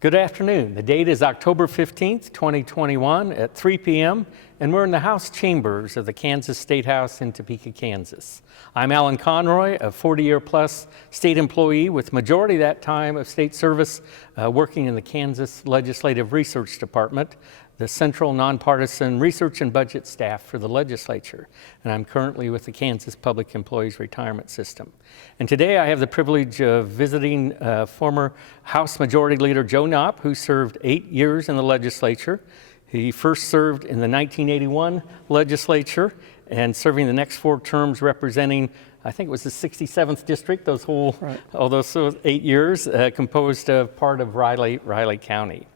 Good afternoon. The date is October 15th, 2021 at 3 p.m. and we're in the House chambers of the Kansas State House in Topeka, Kansas. I'm Alan Conroy, a 40-year-plus state employee with majority of that time of state service working in the Kansas Legislative Research Department, the central nonpartisan research and budget staff for the legislature. And I'm currently with the Kansas Public Employees Retirement System. And today I have the privilege of visiting former House Majority Leader Joe Knopp, who served 8 years in the legislature. He first served in the 1981 legislature and serving the next 4 terms representing, I think it was the 67th district, all those 8 years, composed of part of Riley County.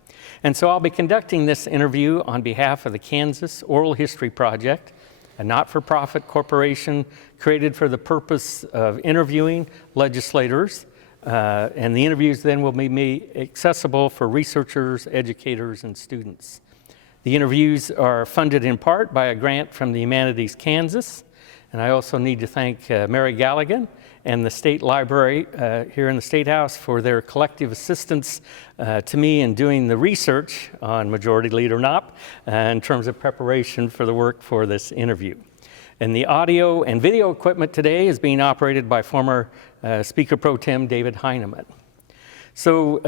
And so I'll be conducting this interview on behalf of the Kansas Oral History Project, a not-for-profit corporation created for the purpose of interviewing legislators, and the interviews then will be made accessible for researchers, educators, and students. The interviews are funded in part by a grant from the Humanities Kansas, and I also need to thank Mary Galligan and the State Library here in the State House for their collective assistance to me in doing the research on Majority Leader Knopp in terms of preparation for the work for this interview. And the audio and video equipment today is being operated by former Speaker Pro Tem David Heineman. So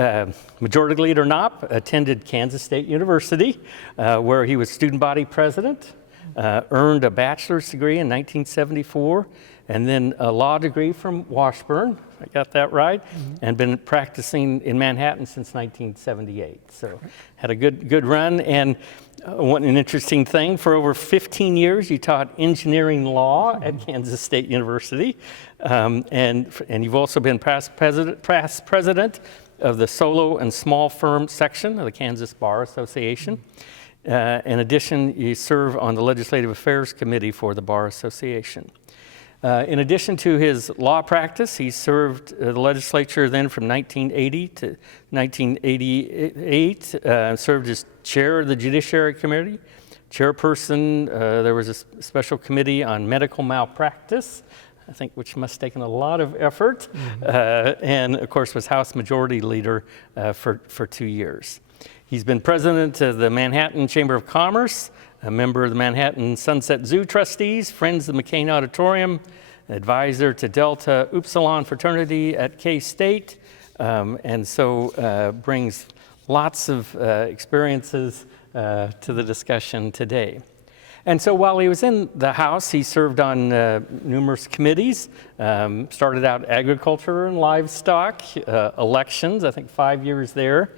Majority Leader Knopp attended Kansas State University where he was student body president, earned a bachelor's degree in 1974, and then a law degree from Washburn, I got that right, and been practicing in Manhattan since 1978. So had a good run, and what an interesting thing, for over 15 years you taught engineering law at Kansas State University, and you've also been past president of the solo and small firm section of the Kansas Bar Association. In addition, you serve on the Legislative Affairs Committee for the Bar Association. In addition to his law practice, he served the legislature then from 1980 to 1988, served as chair of the Judiciary Committee, chairperson. There was a special committee on medical malpractice, I think, which must have taken a lot of effort, and of course was House Majority Leader for 2 years. He's been president of the Manhattan Chamber of Commerce, a member of the Manhattan Sunset Zoo Trustees, Friends of the McCain Auditorium, advisor to Delta Upsilon Fraternity at K-State, and so brings lots of experiences to the discussion today. And so while he was in the House, he served on numerous committees, started out agriculture and livestock, elections, I think 5 years there,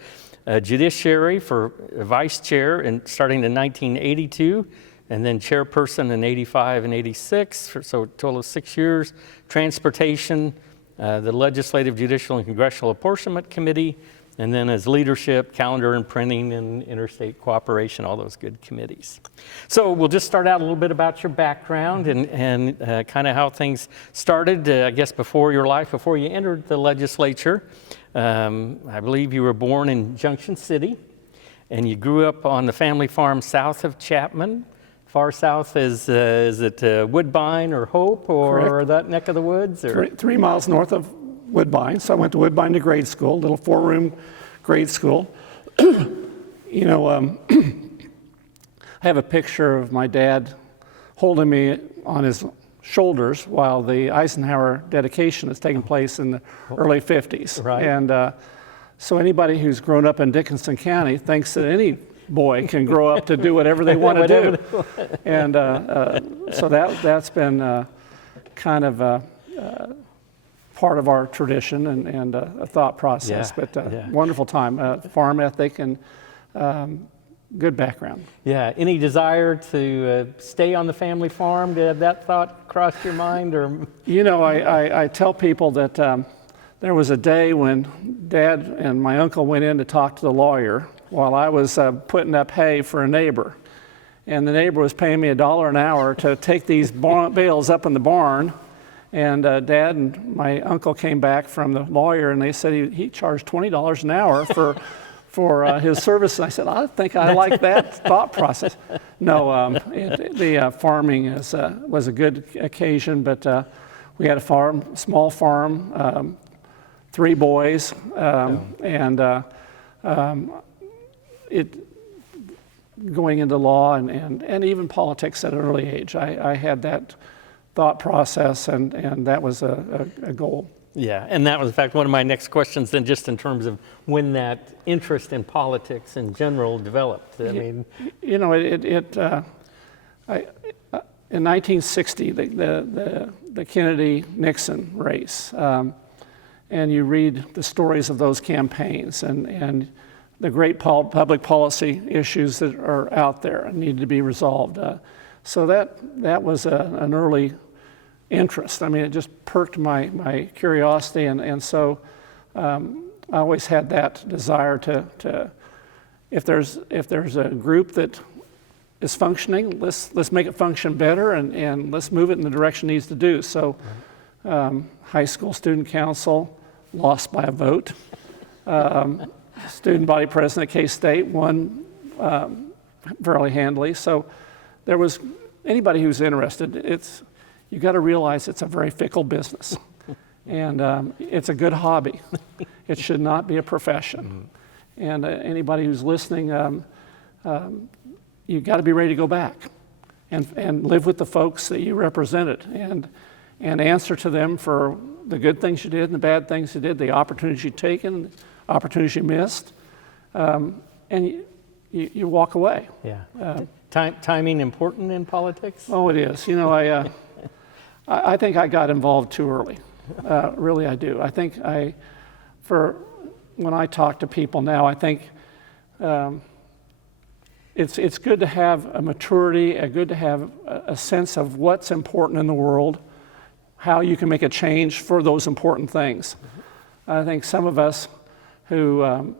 Judiciary for vice chair starting in 1982, and then chairperson in 85 and 86, so a total of 6 years. Transportation, the Legislative, Judicial, and Congressional Apportionment Committee, and then as leadership, calendar and printing, and interstate cooperation, all those good committees. So we'll just start out a little bit about your background and kind of how things started, I guess, before you entered the legislature. I believe you were born in Junction City, and you grew up on the family farm south of Chapman. Far south is it Woodbine or Hope or Correct. That neck of the woods? Or? 3 miles north of Woodbine. So I went to Woodbine to grade school, little 4-room grade school. I have a picture of my dad holding me on his shoulders while the Eisenhower dedication is taking place in the early 50s. Right. And so anybody who's grown up in Dickinson County thinks that any boy can grow up to do whatever they want to do. And so that's been kind of part of our tradition and a thought process. Yeah, But wonderful time, farm ethic and good background. Yeah. Any desire to stay on the family farm? Did that thought cross your mind? Or I tell people that there was a day when Dad and my uncle went in to talk to the lawyer while I was putting up hay for a neighbor. And the neighbor was paying me $1 an hour to take these bales up in the barn. And Dad and my uncle came back from the lawyer, and they said he charged $20 an hour for his service. And I said, I think I like that thought process. No, the farming was a good occasion, but we had a small farm, 3 boys, and going into law and even politics at an early age. I had that thought process, and that was a goal. Yeah, and that was in fact one of my next questions then, just in terms of when that interest in politics in general developed. I mean, you know, in 1960, the Kennedy-Nixon race, and you read the stories of those campaigns and the great public policy issues that are out there and need to be resolved. So that was an early interest. I mean, it just perked my curiosity, and so I always had that desire to if there's a group that is functioning, let's make it function better, and let's move it in the direction it needs to do. So high school student council, lost by a vote. Student body president at K-State, won fairly handily. So there was anybody who's interested, you got to realize it's a very fickle business, and it's a good hobby. It should not be a profession. And anybody who's listening, you got to be ready to go back and live with the folks that you represented and answer to them for the good things you did and the bad things you did, the opportunities you've taken, opportunities you missed, and you walk away. Yeah. Timing important in politics? Oh, it is. You know, I think I got involved too early. Really, I do. I think when I talk to people now, I think it's good to have a maturity, good to have a sense of what's important in the world, how you can make a change for those important things. I think some of us who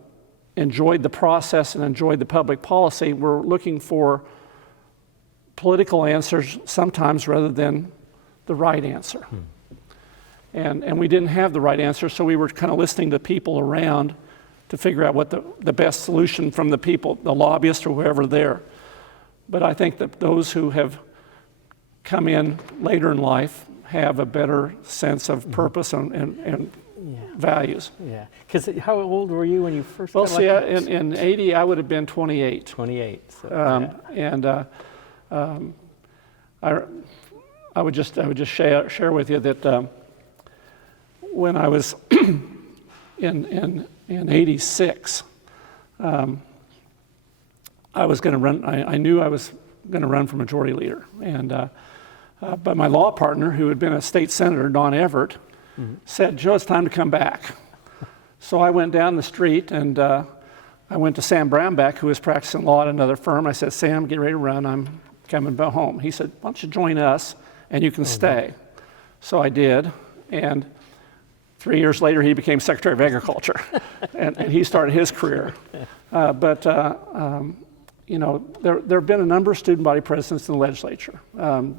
enjoyed the process and enjoyed the public policy were looking for political answers sometimes rather than the right answer. And we didn't have the right answer, so we were kind of listening to people around to figure out what the best solution from the people, the lobbyists or whoever there. But I think that those who have come in later in life have a better sense of purpose and values. Yeah, because how old were you when you first Well, got see, elected? in 80, I would have been 28. 28. So, I would just share with you that when I was in 86, I was going to run. I knew I was going to run for majority leader, and but my law partner, who had been a state senator, Don Everett, said, "Joe, it's time to come back." So I went down the street and I went to Sam Brownback, who was practicing law at another firm. I said, "Sam, get ready to run. I'm coming back home." He said, "Why don't you join us and you can stay?" So I did, and 3 years later, he became Secretary of Agriculture, and he started his career. You know, there have been a number of student body presidents in the legislature.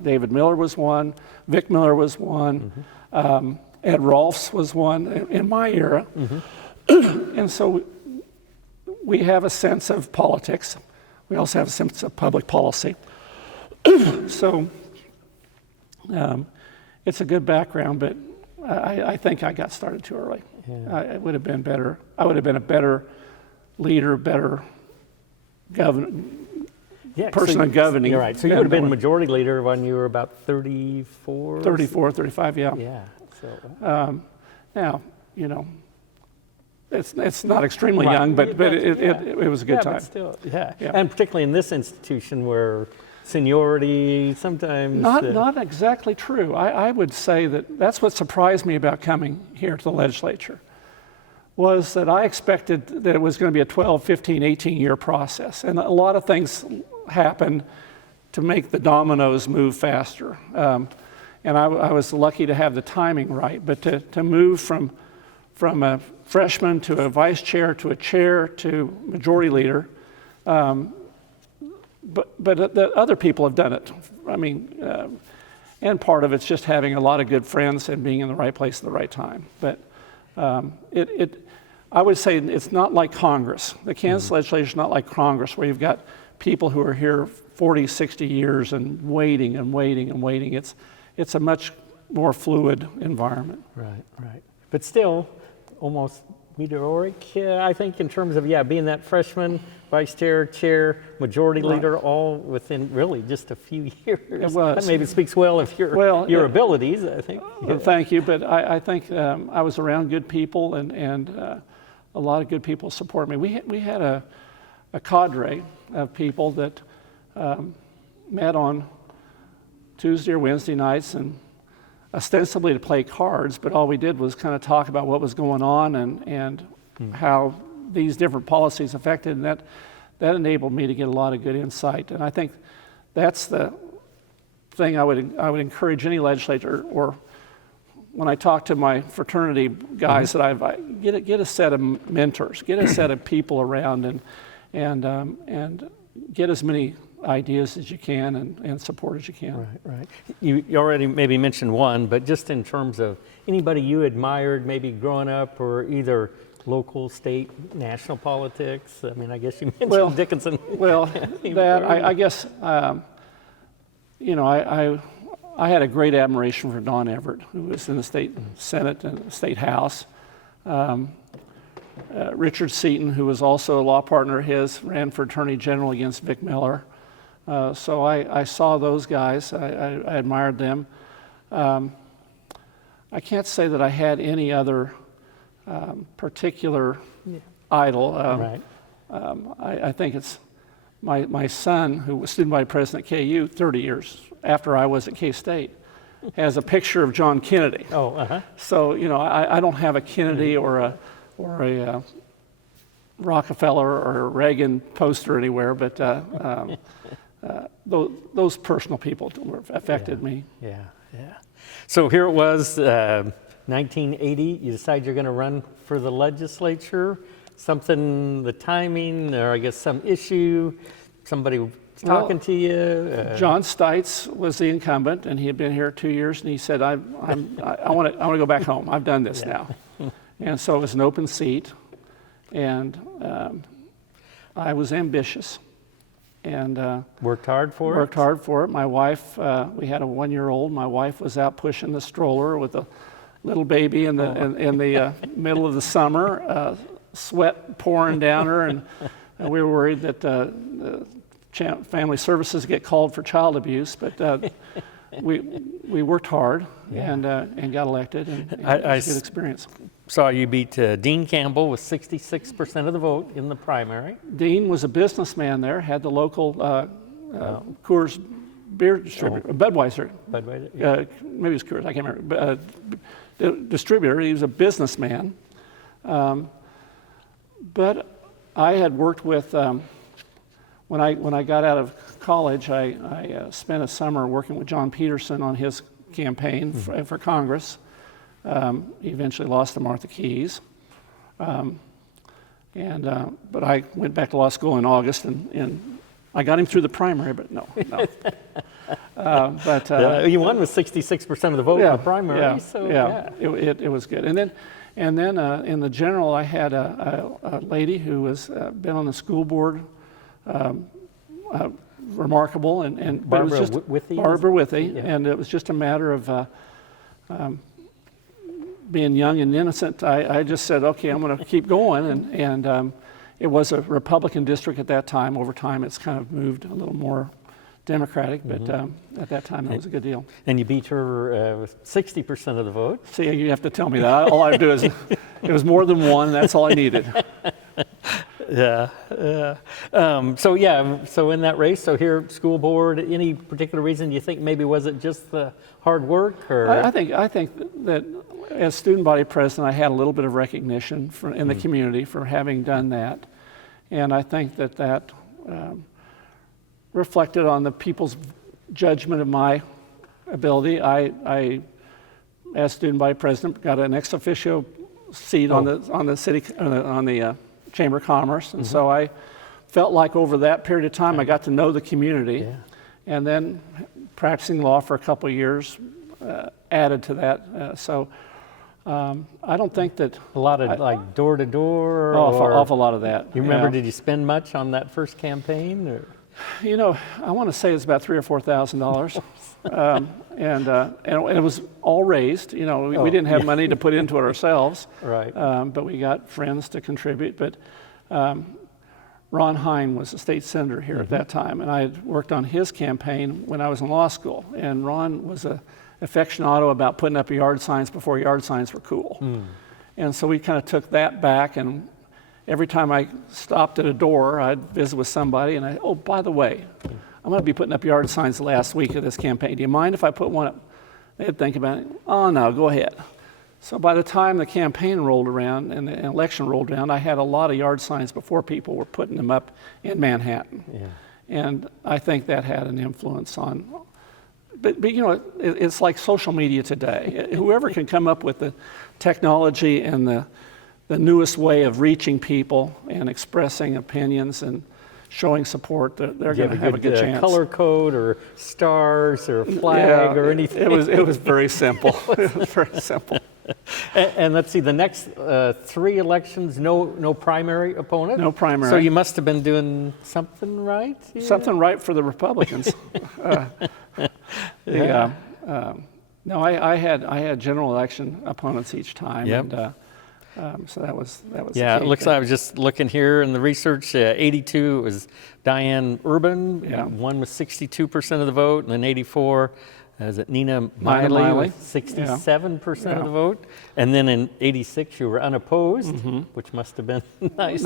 David Miller was one, Vic Miller was one, Ed Rolfs was one in my era. And so we have a sense of politics. We also have a sense of public policy. So it's a good background, but I think I got started too early. Yeah. It would have been better. I would have been a better leader, better person on governing. You're right. So you would have been majority leader when you were about 34? 34, 35, yeah. Yeah. So, now, you know, it's not extremely young, but it was a good time. But still, yeah. And particularly in this institution where seniority sometimes... Not exactly true. I would say that's what surprised me about coming here to the legislature, was that I expected that it was going to be a 12, 15, 18-year process. And a lot of things happened to make the dominoes move faster. And I was lucky to have the timing right. But to move from a freshman to a vice chair to a chair to majority leader, but the other people have done it. I mean, and part of it's just having a lot of good friends and being in the right place at the right time. But I would say it's not like Congress. The Kansas legislature is not like Congress, where you've got people who are here 40, 60 years and waiting and waiting and waiting. It's a much more fluid environment. Right. But still, almost meteoric, I think, in terms of, being that freshman, vice chair, chair, majority leader, all within really just a few years. It was. That maybe speaks well of your abilities, I think. Thank you, but I think I was around good people, and a lot of good people support me. We had a cadre of people that met on Tuesday or Wednesday nights, and ostensibly to play cards, but all we did was kind of talk about what was going on and how these different policies affected, and that enabled me to get a lot of good insight. And I think that's the thing I would encourage any legislator, or when I talk to my fraternity guys, that I get a set of mentors, get a set of people around, and get as many ideas as you can and support as you can. Right. You already maybe mentioned one, but just in terms of anybody you admired maybe growing up, or either local, state, national politics. I mean, I guess you mentioned Dickinson. Well, I guess, I had a great admiration for Don Everett, who was in the state Senate and the state House. Richard Seaton, who was also a law partner of his, ran for Attorney General against Vic Miller. So I saw those guys. I admired them. I can't say that I had any other particular idol. I think it's my son, who was student body president at KU 30 years after I was at K-State, has a picture of John Kennedy. So I don't have a Kennedy or a Rockefeller or a Reagan poster anywhere, but those personal people affected me. Yeah. So here it was, 1980. You decide you're going to run for the legislature. Something, the timing, or I guess some issue, somebody was talking to you. John Stites was the incumbent, and he had been here 2 years, and he said, I want to go back home. I've done this now. And so it was an open seat, and I was ambitious. And worked hard for it? Worked hard for it. My wife, we had a 1-year-old. My wife was out pushing the stroller with a little baby in the middle of the summer, sweat pouring down her, and we were worried that family services get called for child abuse. But we worked hard and got elected, and it was a good experience. Saw you beat Dean Campbell with 66% of the vote in the primary. Dean was a businessman there, had the local Coors beer distributor, Budweiser. Maybe it was Coors, I can't remember. Distributor, he was a businessman. But I had worked with, when I got out of college, I spent a summer working with John Peterson on his campaign for Congress. He eventually lost to Martha Keyes. But I went back to law school in August, and I got him through the primary, but no. You won with 66% of the vote in the primary. It was good. And then in the general, I had a lady who was been on the school board, remarkable, but it was just Barbara Withey, and it was just a matter of being young and innocent. I just said, okay, I'm going to keep going, and it was a Republican district at that time. Over time, it's kind of moved a little more Democratic, but at that time, that was a good deal. And you beat her with 60% of the vote. See, you have to tell me that. All I do is, it was more than one, and that's all I needed. So in that race, so here, school board, any particular reason you think maybe was it just the hard work? Or? I think that as student body president, I had a little bit of recognition in the community for having done that. And I think that reflected on the people's judgment of my ability. I as student body president, got an ex officio seat on the city, on the Chamber of Commerce. And so I felt like over that period of time, I got to know the community. And then practicing law for a couple of years added to that. I don't think that... A lot of like door to door? Awful lot of that. You remember, did you spend much on that first campaign? Or? You know, I want to say it's about $3,000 or $4,000, and it was all raised. You know, we didn't have money to put into it ourselves, Right. but we got friends to contribute. But Ron Hine was a state senator here at that time, and I had worked on his campaign when I was in law school. And Ron was a aficionado about putting up yard signs before yard signs were cool. And so we kind of took that back, and every time I stopped at a door, I'd visit with somebody, and oh, by the way, I'm going to be putting up yard signs the last week of this campaign. Do you mind if I put one up? They'd think about it. Oh, no, go ahead. So by the time the campaign rolled around and the election rolled around, I had a lot of yard signs before people were putting them up in Manhattan. And I think that had an influence on, but you know, it's like social media today. Whoever can come up with the technology and the newest way of reaching people and expressing opinions and showing support, they're going to have a good chance. Color code or stars or flag or anything. It was very simple. It was very simple. And let's see, the next 3 elections, no primary opponent? No primary. So you must have been doing something right? Yeah. Something right for the Republicans. No, I had general election opponents each time. Yep. And, so that was Yeah, it looks like I was just looking here in the research. 82 was Diane Urban, won with 62% of the vote, and then 84 is it Nina Miley with 67% of the vote, and then in 86 you were unopposed, which must have been nice.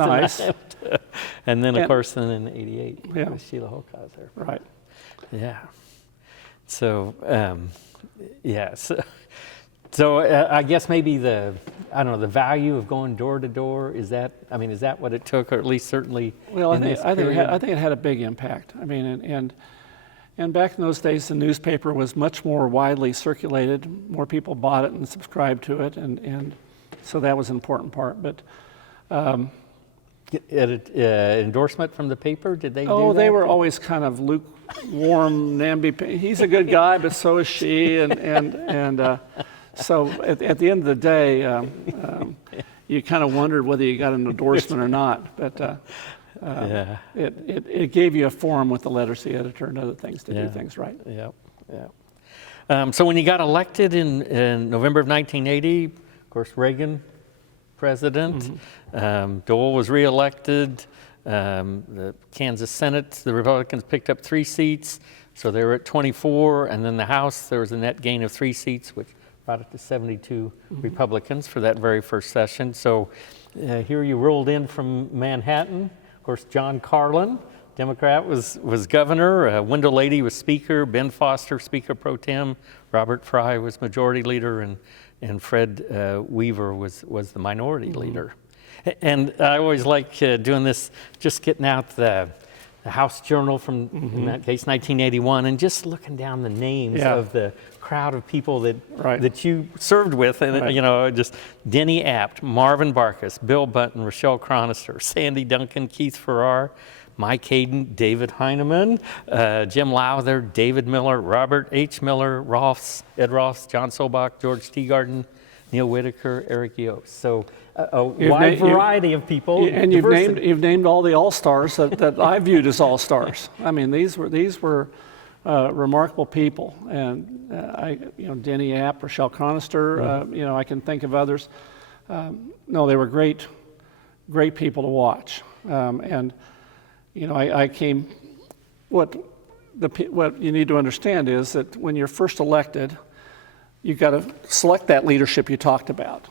And then of course in 88 was Sheila Hochhauser. Right. Yeah. So So I guess maybe the value of going door to door, is that what it took, or at least certainly Well, in this period? I think it had a big impact. I mean, and back in those days, the newspaper was much more widely circulated. More people bought it and subscribed to it, and so that was an important part. But endorsement from the paper, did they do that? Oh, they were always kind of lukewarm, namby. He's a good guy, but so is she, and so at the end of the day, you kind of wondered whether you got an endorsement or not. But it gave you a forum with the letters to the editor and other things to do things right. So when you got elected in November of 1980, of course, Reagan president, Dole was reelected. The Kansas Senate, the Republicans picked up 3 seats, so they were at 24, and then the House, there was a net gain of 3 seats, which brought it to 72 Republicans for that very first session. So here you rolled in from Manhattan. Of course, John Carlin, Democrat, was governor. Wendell Lady was speaker. Ben Foster, speaker pro tem. Robert Fry was majority leader, and Fred Weaver was the minority leader. And I always like doing this, just getting out the House Journal from, in that case, 1981, and just looking down the names of the crowd of people that you served with, and just Denny Apt, Marvin Barkas, Bill Button, Rochelle Chronister, Sandy Duncan, Keith Farrar, Mike Hayden, David Heineman, Jim Lowther, David Miller, Robert H. Miller, Ed Ross, John Sobach, George Teagarden, Neil Whitaker, Eric Yost. So a wide variety of people. And you've named all the all-stars that I viewed as all-stars. I mean, these were remarkable people, and Denny App, Rochelle Chronister, I can think of others. No, they were great people to watch. And I came. What you need to understand is that when you're first elected, you've got to select that leadership you talked about.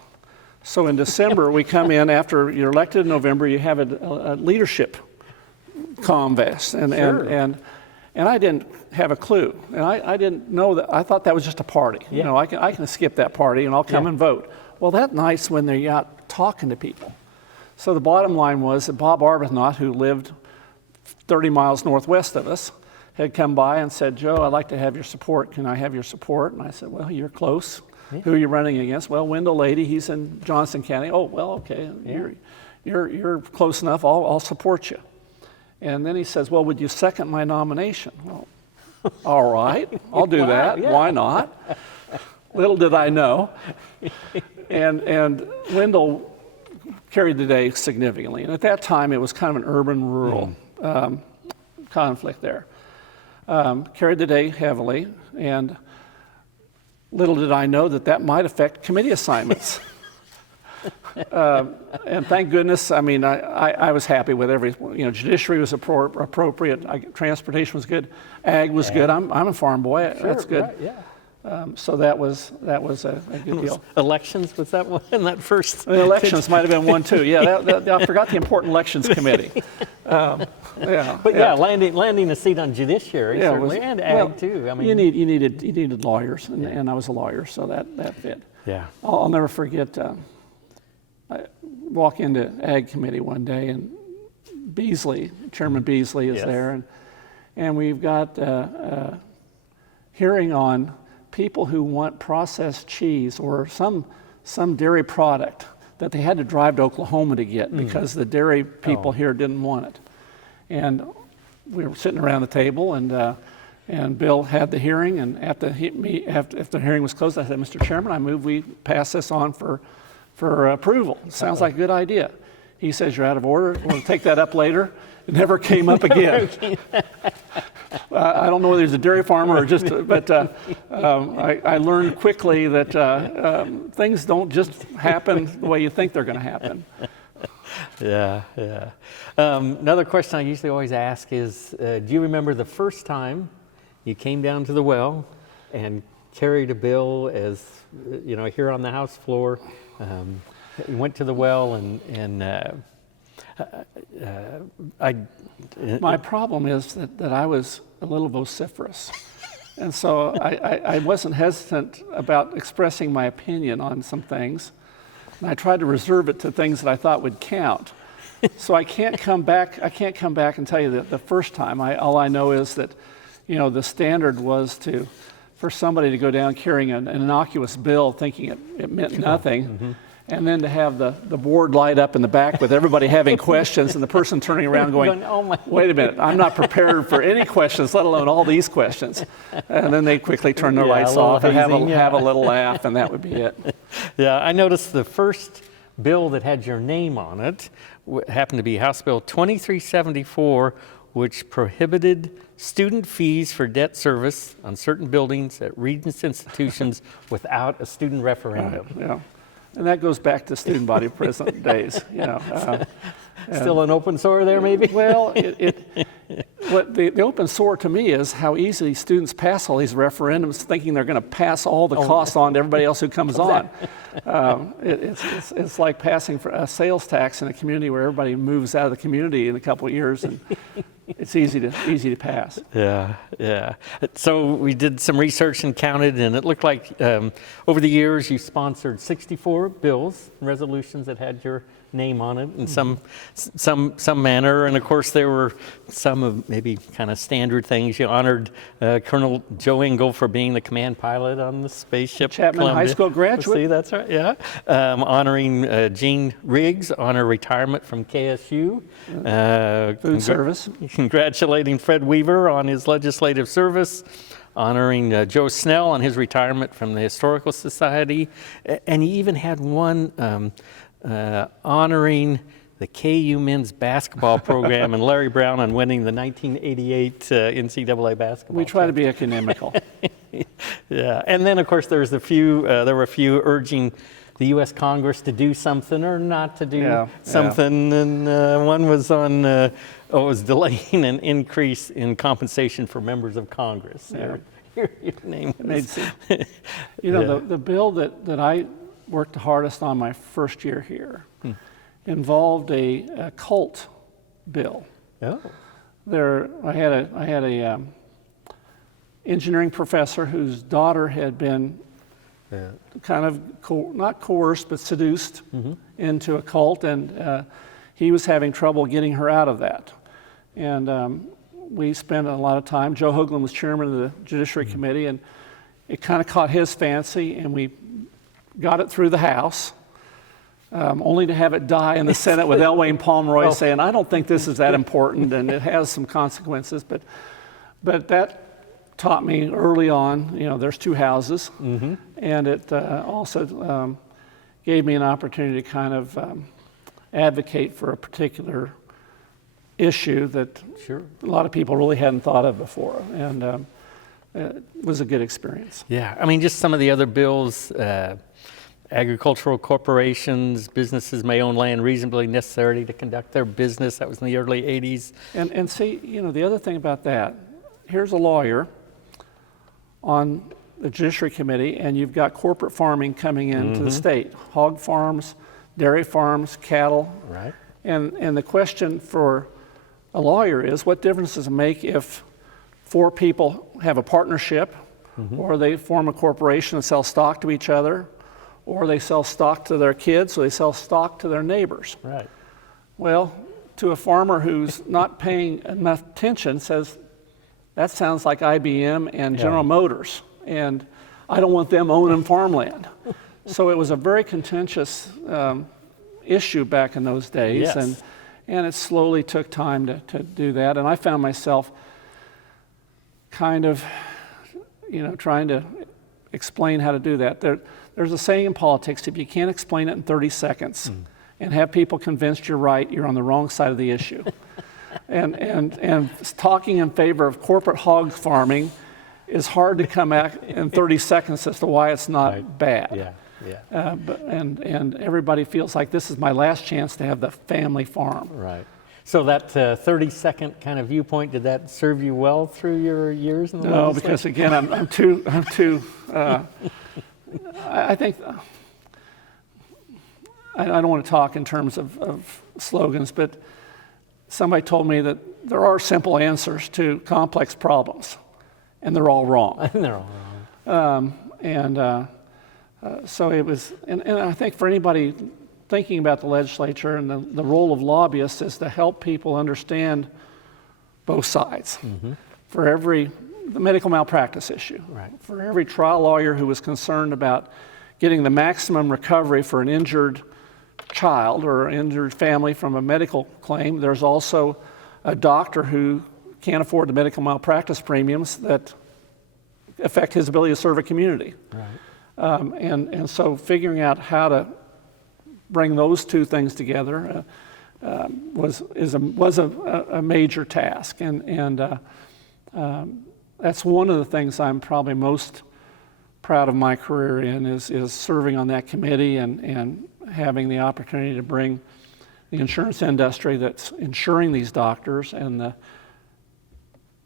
So in December, we come in after you're elected in November, you have a leadership convest. And I didn't have a clue. And I didn't know that. I thought that was just a party. I can skip that party and I'll come and vote. Well, that's nice when they're out talking to people. So the bottom line was that Bob Arbuthnot, who lived 30 miles northwest of us, had come by and said, "Joe, I'd like to have your support. Can I have your support?" And I said, "Well, you're close. Who are you running against?" "Well, Wendell Lady, he's in Johnson County." "Oh, well, okay, you're close enough. I'll support you." And then he says, "Well, would you second my nomination?" "Well, all right, I'll do that. Why not?" Little did I know. And Wendell carried the day significantly. And at that time, it was kind of an urban-rural conflict there. Carried the day heavily, and little did I know that might affect committee assignments. And thank goodness, I mean, I was happy with judiciary was appropriate, transportation was good, ag was good. I'm a farm boy, Sure, that's good. right, yeah. So that was a good deal. Elections, was that one in that first? The elections might have been one too. Yeah, I forgot the important elections committee. But landing a seat on judiciary certainly, and ag too. I mean, you needed lawyers, and I was a lawyer, so that fit. Yeah. I'll never forget. I walk into ag committee one day, and Chairman Beasley is there, and we've got a hearing on people who want processed cheese or some dairy product that they had to drive to Oklahoma to get because the dairy people here didn't want it. And we were sitting around the table, and Bill had the hearing, and after the hearing was closed, I said, Mr. Chairman, I move we pass this on for approval. Sounds like a good idea. He says, you're out of order. We'll take that up later. It never came up again. I don't know whether he's a dairy farmer or but I learned quickly that things don't just happen the way you think they're going to happen. Yeah. Another question I usually always ask is, do you remember the first time you came down to the well and carried a bill as, here on the House floor? You went to the well My problem is that I was a little vociferous. And so I wasn't hesitant about expressing my opinion on some things. And I tried to reserve it to things that I thought would count. So I can't come back and tell you that the first time. All I know is that, the standard was for somebody to go down carrying an innocuous bill thinking it meant nothing. And then to have the board light up in the back with everybody having questions and the person turning around going, wait a minute, I'm not prepared for any questions, let alone all these questions. And then they quickly turn their lights off and have a little laugh, and that would be it. Yeah, I noticed the first bill that had your name on it happened to be House Bill 2374, which prohibited student fees for debt service on certain buildings at Regents institutions without a student referendum. Yeah. And that goes back to student body president days. Still an open sore there, maybe? Well, what the open sore to me is how easily students pass all these referendums thinking they're going to pass all the costs on to everybody else who comes on. It's like passing for a sales tax in a community where everybody moves out of the community in a couple of years, and it's easy to pass. Yeah. So we did some research and counted, and it looked like over the years you sponsored 64 bills and resolutions that had your name on it in some manner, and of course there were some of maybe kind of standard things. You honored Colonel Joe Engle for being the command pilot on the spaceship Chapman Columbia. High School graduate. See, that's right. Yeah, honoring Gene Riggs on her retirement from KSU. Food service. Congratulating Fred Weaver on his legislative service. Honoring Joe Snell on his retirement from the Historical Society, and he even had one honoring the KU men's basketball program and Larry Brown on winning the 1988 NCAA basketball. We try to be economical. Yeah, and then of course there were a few urging the U.S. Congress to do something or not to do something, and one was on it was delaying an increase in compensation for members of Congress. Your name was. The bill that I worked the hardest on my first year here involved a cult bill. Oh. I had a engineering professor whose daughter had been kind of not coerced but seduced into a cult, and he was having trouble getting her out of that. And we spent a lot of time. Joe Hoagland was chairman of the Judiciary Committee, and it kind of caught his fancy, and we got it through the House, only to have it die in the Senate with L. Wayne Pomeroy saying, I don't think this is that important, and it has some consequences. But that taught me early on, there's two houses, and it also gave me an opportunity to kind of advocate for a particular issue that Sure. a lot of people really hadn't thought of before, and it was a good experience. Yeah, I mean, just some of the other bills, agricultural corporations, businesses may own land reasonably necessary to conduct their business. That was in the early 80s. And see, the other thing about that, here's a lawyer on the Judiciary Committee, and you've got corporate farming coming into the state, hog farms, dairy farms, cattle. Right. And the question for a lawyer is, what difference does it make if 4 people have a partnership, or they form a corporation and sell stock to each other, or they sell stock to their kids, or they sell stock to their neighbors? Right. Well, to a farmer who's not paying enough attention, says, that sounds like IBM and General Motors, and I don't want them owning farmland. So it was a very contentious issue back in those days, Yes. and it slowly took time to do that. And I found myself kind of, trying to explain how to do that. There's a saying in politics, if you can't explain it in 30 seconds and have people convinced you're right, you're on the wrong side of the issue. and talking in favor of corporate hog farming is hard to come back in 30 seconds as to why it's not bad. Yeah. Yeah. And everybody feels like this is my last chance to have the family farm. Right. So that 30-second kind of viewpoint, did that serve you well through your years in the No, legislature? because again, I'm too. I think I don't want to talk in terms of slogans, but somebody told me that there are simple answers to complex problems, and they're all wrong. They're all wrong. So it was, and I think for anybody thinking about the legislature and the role of lobbyists is to help people understand both sides. For the medical malpractice issue, Right. for every trial lawyer who was concerned about getting the maximum recovery for an injured child or injured family from a medical claim, there's also a doctor who can't afford the medical malpractice premiums that affect his ability to serve a community. Right. And so figuring out how to bring those two things together was a major task, and that's one of the things I'm probably most proud of my career in is serving on that committee and having the opportunity to bring the insurance industry that's insuring these doctors and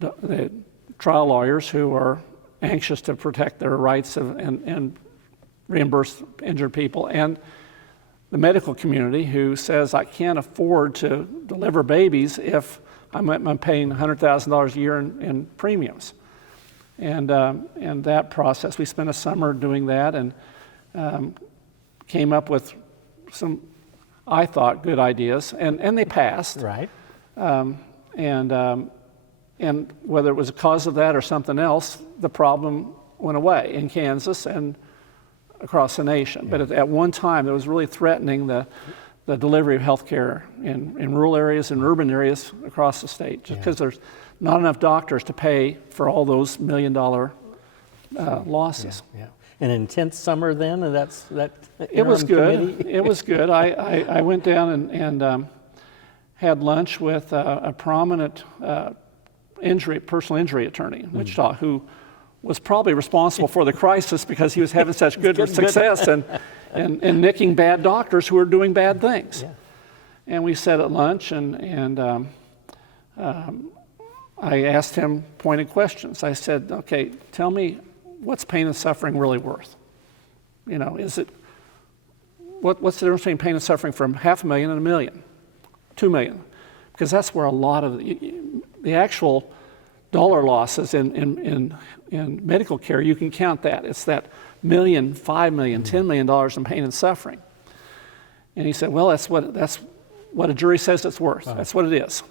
the trial lawyers who are anxious to protect their rights and reimburse injured people, and the medical community who says, I can't afford to deliver babies if I'm paying $100,000 a year in premiums. And that process, we spent a summer doing that and came up with some, I thought, good ideas, and they passed. Right. And whether it was a cause of that or something else, the problem went away in Kansas and across the nation. But at one time, it was really threatening the delivery of health care in rural areas and urban areas across the state, just because there's not enough doctors to pay for all those $1 million losses. Yeah. An intense summer then, and that It was good. committee? It was good. I went down and had lunch with a prominent personal injury attorney in Wichita, who was probably responsible for the crisis because he was having such good success and nicking bad doctors who were doing bad things. Yeah. And we sat at lunch, and I asked him pointed questions. I said, okay, tell me, what's pain and suffering really worth? Is it, what's the difference between pain and suffering from $500,000 and $1 million, $2 million? Because that's where a lot of the actual dollar losses in medical care, you can count that. It's that $1 million, $5 million, $10 million in pain and suffering. And he said, well, that's what a jury says it's worth. That's what it is.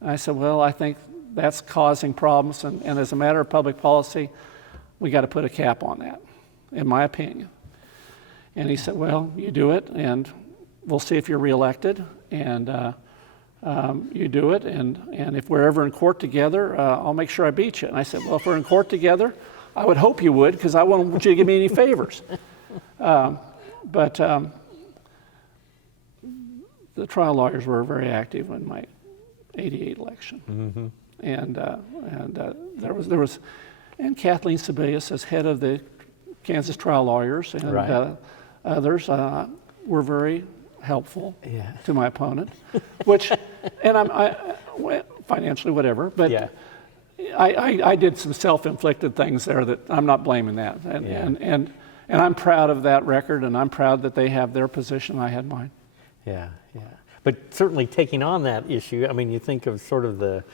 And I said, well, I think that's causing problems, and as a matter of public policy, we got to put a cap on that, in my opinion. And he said, well, you do it, and we'll see if you're reelected, and you do it, and if we're ever in court together, I'll make sure I beat you. And I said, well, if we're in court together, I would hope you would, because I wouldn't want you to give me any favors. But the trial lawyers were very active '88 election. And and Kathleen Sebelius as head of the Kansas trial lawyers and Right. Others were very helpful Yeah. to my opponent, which, and well, financially, whatever, but Yeah. I did some self-inflicted things there that I'm not blaming that. And I'm proud of that record, and I'm proud that they have their position, I had mine. Yeah, yeah. But certainly taking on that issue, I mean, you think of sort of the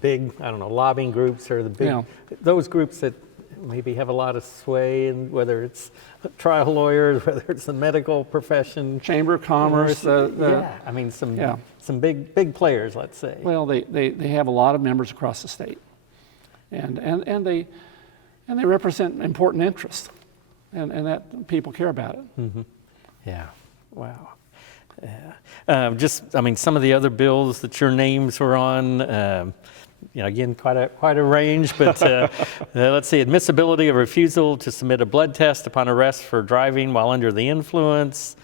big, I don't know, lobbying groups or the big, Yeah. those groups that maybe have a lot of sway, and whether it's trial lawyers, whether it's the medical profession. Chamber of Commerce. Yeah, I mean, some big players, let's say. Well, they have a lot of members across the state, and they represent important interests, and that people care about it. Yeah, wow. Yeah. I mean, some of the other bills that your names were on, again, quite a range, but let's see, admissibility of refusal to submit a blood test upon arrest for driving while under the influence,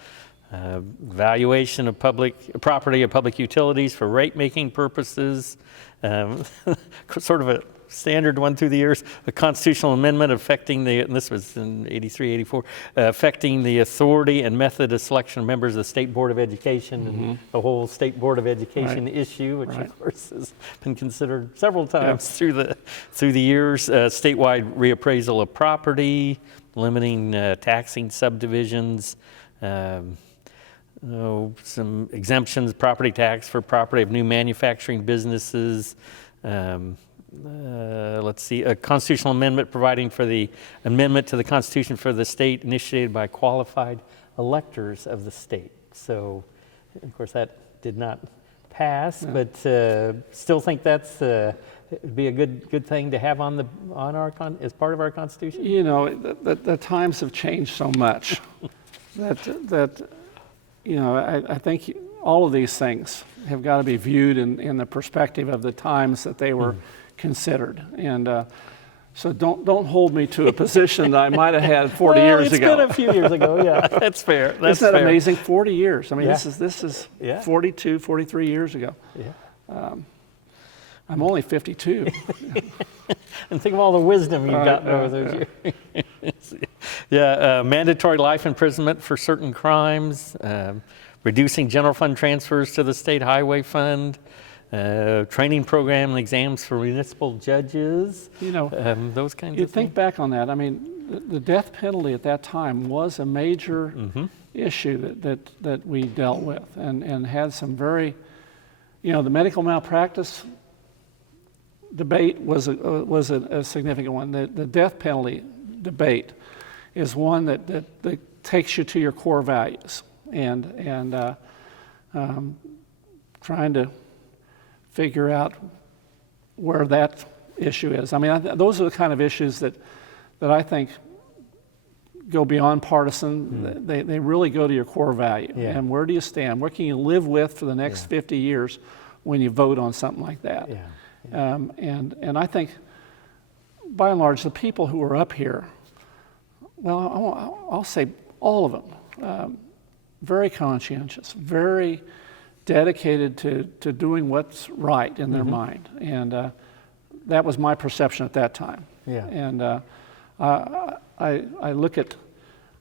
valuation of property of public utilities for rate-making purposes, sort of a standard one through the years, a constitutional amendment affecting and this was in 83, 84, affecting the authority and method of selection of members of the State Board of Education, and the whole State Board of Education issue, which of course has been considered several times through the years, statewide reappraisal of property, limiting taxing subdivisions, some exemptions, property tax for property of new manufacturing businesses, let's see, a constitutional amendment providing for the amendment to the Constitution for the state initiated by qualified electors of the state. So, of course, that did not pass, but still think that's be a good thing to have on as part of our Constitution. You know, the times have changed so much that I think all of these things have got to be viewed in the perspective of the times that they were considered, and so don't hold me to a position that I might have had 40 years ago. It's been a few years ago, yeah. That's fair. That's Isn't that fair. amazing? 40 years. I mean, Yeah. this is Yeah. 42, 43 years ago. Yeah. I'm only 52. And think of all the wisdom you've gotten over those years. Yeah, mandatory life imprisonment for certain crimes, reducing general fund transfers to the state highway fund, training program and exams for municipal judges, those kinds You of think things. back on that. I mean, the death penalty at that time was a major issue that we dealt with, and had some very, the medical malpractice debate was a significant one. The death penalty debate is one that takes you to your core values, and trying to figure out where that issue is. I mean, those are the kind of issues that I think go beyond partisan. They really go to your core value. Yeah. And where do you stand? What can you live with for the next 50 years when you vote on something like that? Yeah. And I think, by and large, the people who are up here, well, I'll say all of them, very conscientious, very dedicated to doing what's right in their mind. And that was my perception at that time. Yeah. And I look at,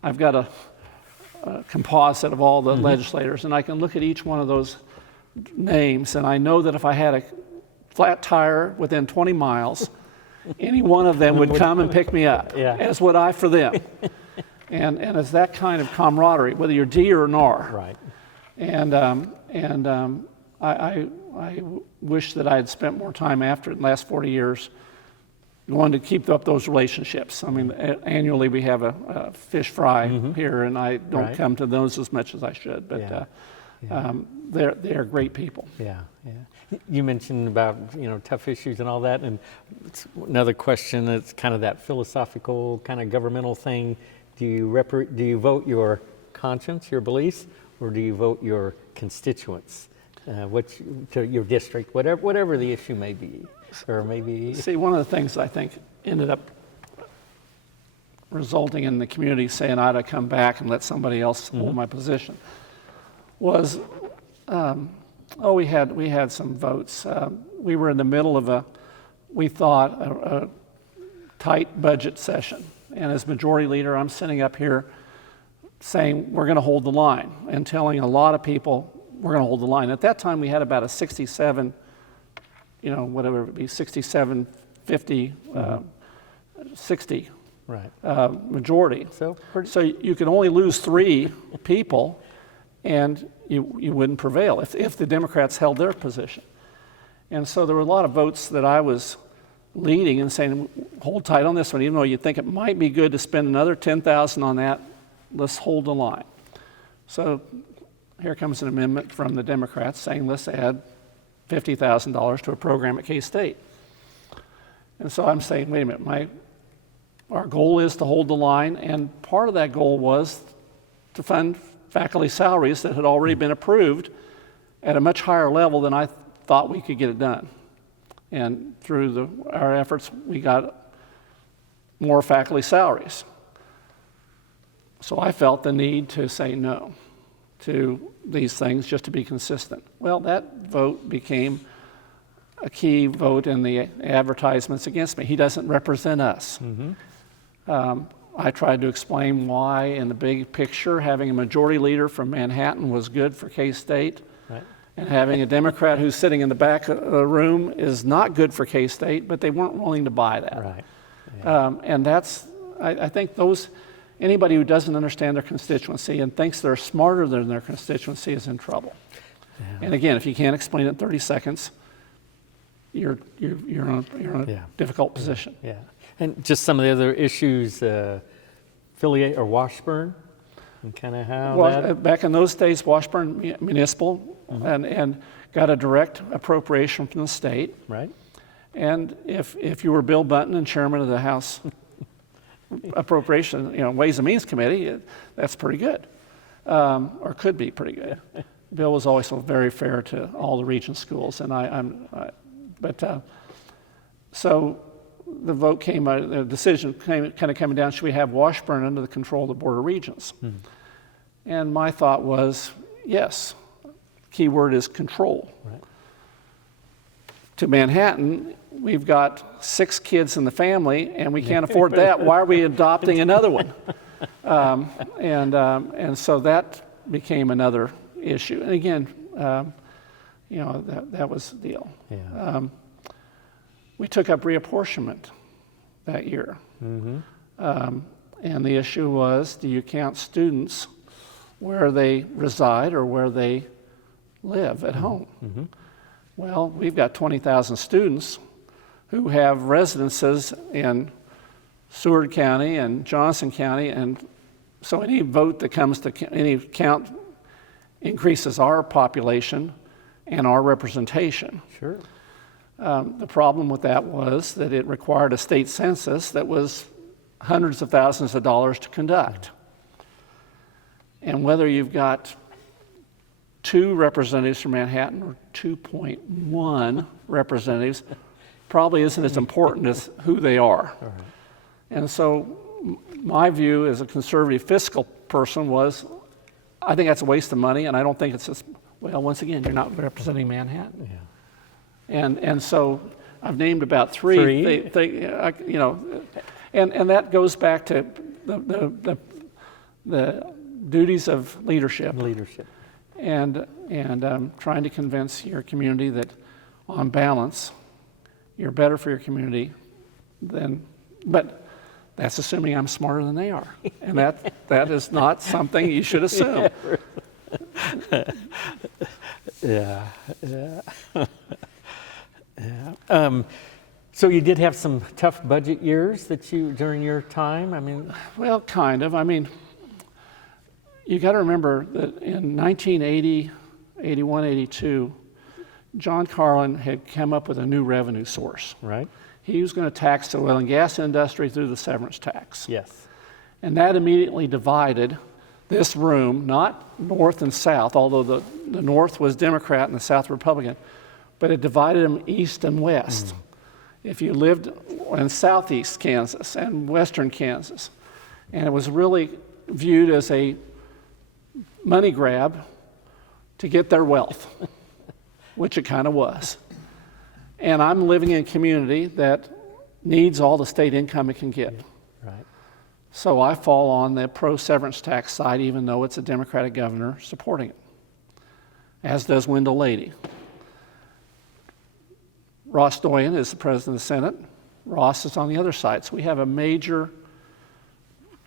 I've got a composite of all the legislators, and I can look at each one of those names, and I know that if I had a flat tire within 20 miles, any one of them would come and pick me up, as would I for them. And it's that kind of camaraderie, whether you're D or an R. Right. And I wish that I had spent more time after the last 40 years going to keep up those relationships. I mean, annually we have a fish fry here, and I don't come to those as much as I should, but they're great people. Yeah, yeah. You mentioned about, tough issues and all that, and it's another question, it's kind of that philosophical, kind of governmental thing. Do you vote your conscience, your beliefs, or do you vote your constituents, to your district, whatever the issue may be, or maybe? See, one of the things I think ended up resulting in the community saying I ought to come back and let somebody else hold my position was Oh, we had some votes. We were in the middle of we thought, a tight budget session. And as majority leader, I'm sitting up here saying we're going to hold the line and telling a lot of people we're going to hold the line. At that time, we had about a 67, whatever it would be, 67, 50, 60 majority. So you could only lose 3 people, and you wouldn't prevail if the Democrats held their position. And so there were a lot of votes that I was leading and saying, hold tight on this one, even though you think it might be good to spend another $10,000 on that, let's hold the line. So here comes an amendment from the Democrats saying, let's add $50,000 to a program at K-State. And so I'm saying, wait a minute, our goal is to hold the line, and part of that goal was to fund faculty salaries that had already been approved at a much higher level than I thought we could get it done. And through our efforts, we got more faculty salaries. So I felt the need to say no to these things just to be consistent. Well, that vote became a key vote in the advertisements against me. He doesn't represent us. I tried to explain why, in the big picture, having a majority leader from Manhattan was good for K-State. And having a Democrat who's sitting in the back of the room is not good for K-State, but they weren't willing to buy that. And I think anybody who doesn't understand their constituency and thinks they're smarter than their constituency is in trouble. And again, if you can't explain it in 30 seconds, you're in a difficult position. And just some of the other issues, affiliate or Washburn, and kind of how back in those days, Washburn Municipal and got a direct appropriation from the state. And if you were Bill Bunton and chairman of the House Appropriation, Ways and Means Committee, that's pretty good, or could be pretty good. Bill was always very fair to all the region schools, and so the vote came, the decision kind of coming down, should we have Washburn under the control of the Board of Regents? And my thought was, yes. Key word is control. To Manhattan, we've got 6 kids in the family, and we can't afford that. Why are we adopting another one? And so that became another issue. And again, that was the deal. We took up reapportionment that year. And the issue was, do you count students where they reside or where they live at home? Well, we've got 20,000 students who have residences in Seward County and Johnson County, and so any vote that comes to any count increases our population and our representation. The problem with that was that it required a state census that was hundreds of thousands of dollars to conduct. And whether you've got 2 representatives from Manhattan or 2.1 representatives probably isn't as important as who they are. And so my view as a conservative fiscal person was, I think that's a waste of money, and I don't think it's just, well, once again, you're not representing Manhattan. And so I've named about 3. And that goes back to the duties of leadership. And trying to convince your community that, on balance, you're better for your community but that's assuming I'm smarter than they are. And that is not something you should assume. So you did have some tough budget years during your time? Well, kind of. You got to remember that in 1980, 81, 82, John Carlin had come up with a new revenue source. He was going to tax the oil and gas industry through the severance tax. And that immediately divided this room, not north and south, although the north was Democrat and the south Republican, but it divided them east and west. If you lived in southeast Kansas and western Kansas, and it was really viewed as a money grab to get their wealth. which it kind of was. And I'm living in a community that needs all the state income it can get. Right. So I fall on the pro-severance tax side, even though it's a Democratic governor supporting it, as does Wendell Lady. Ross Doyen is the president of the Senate. Ross is on the other side. So we have a major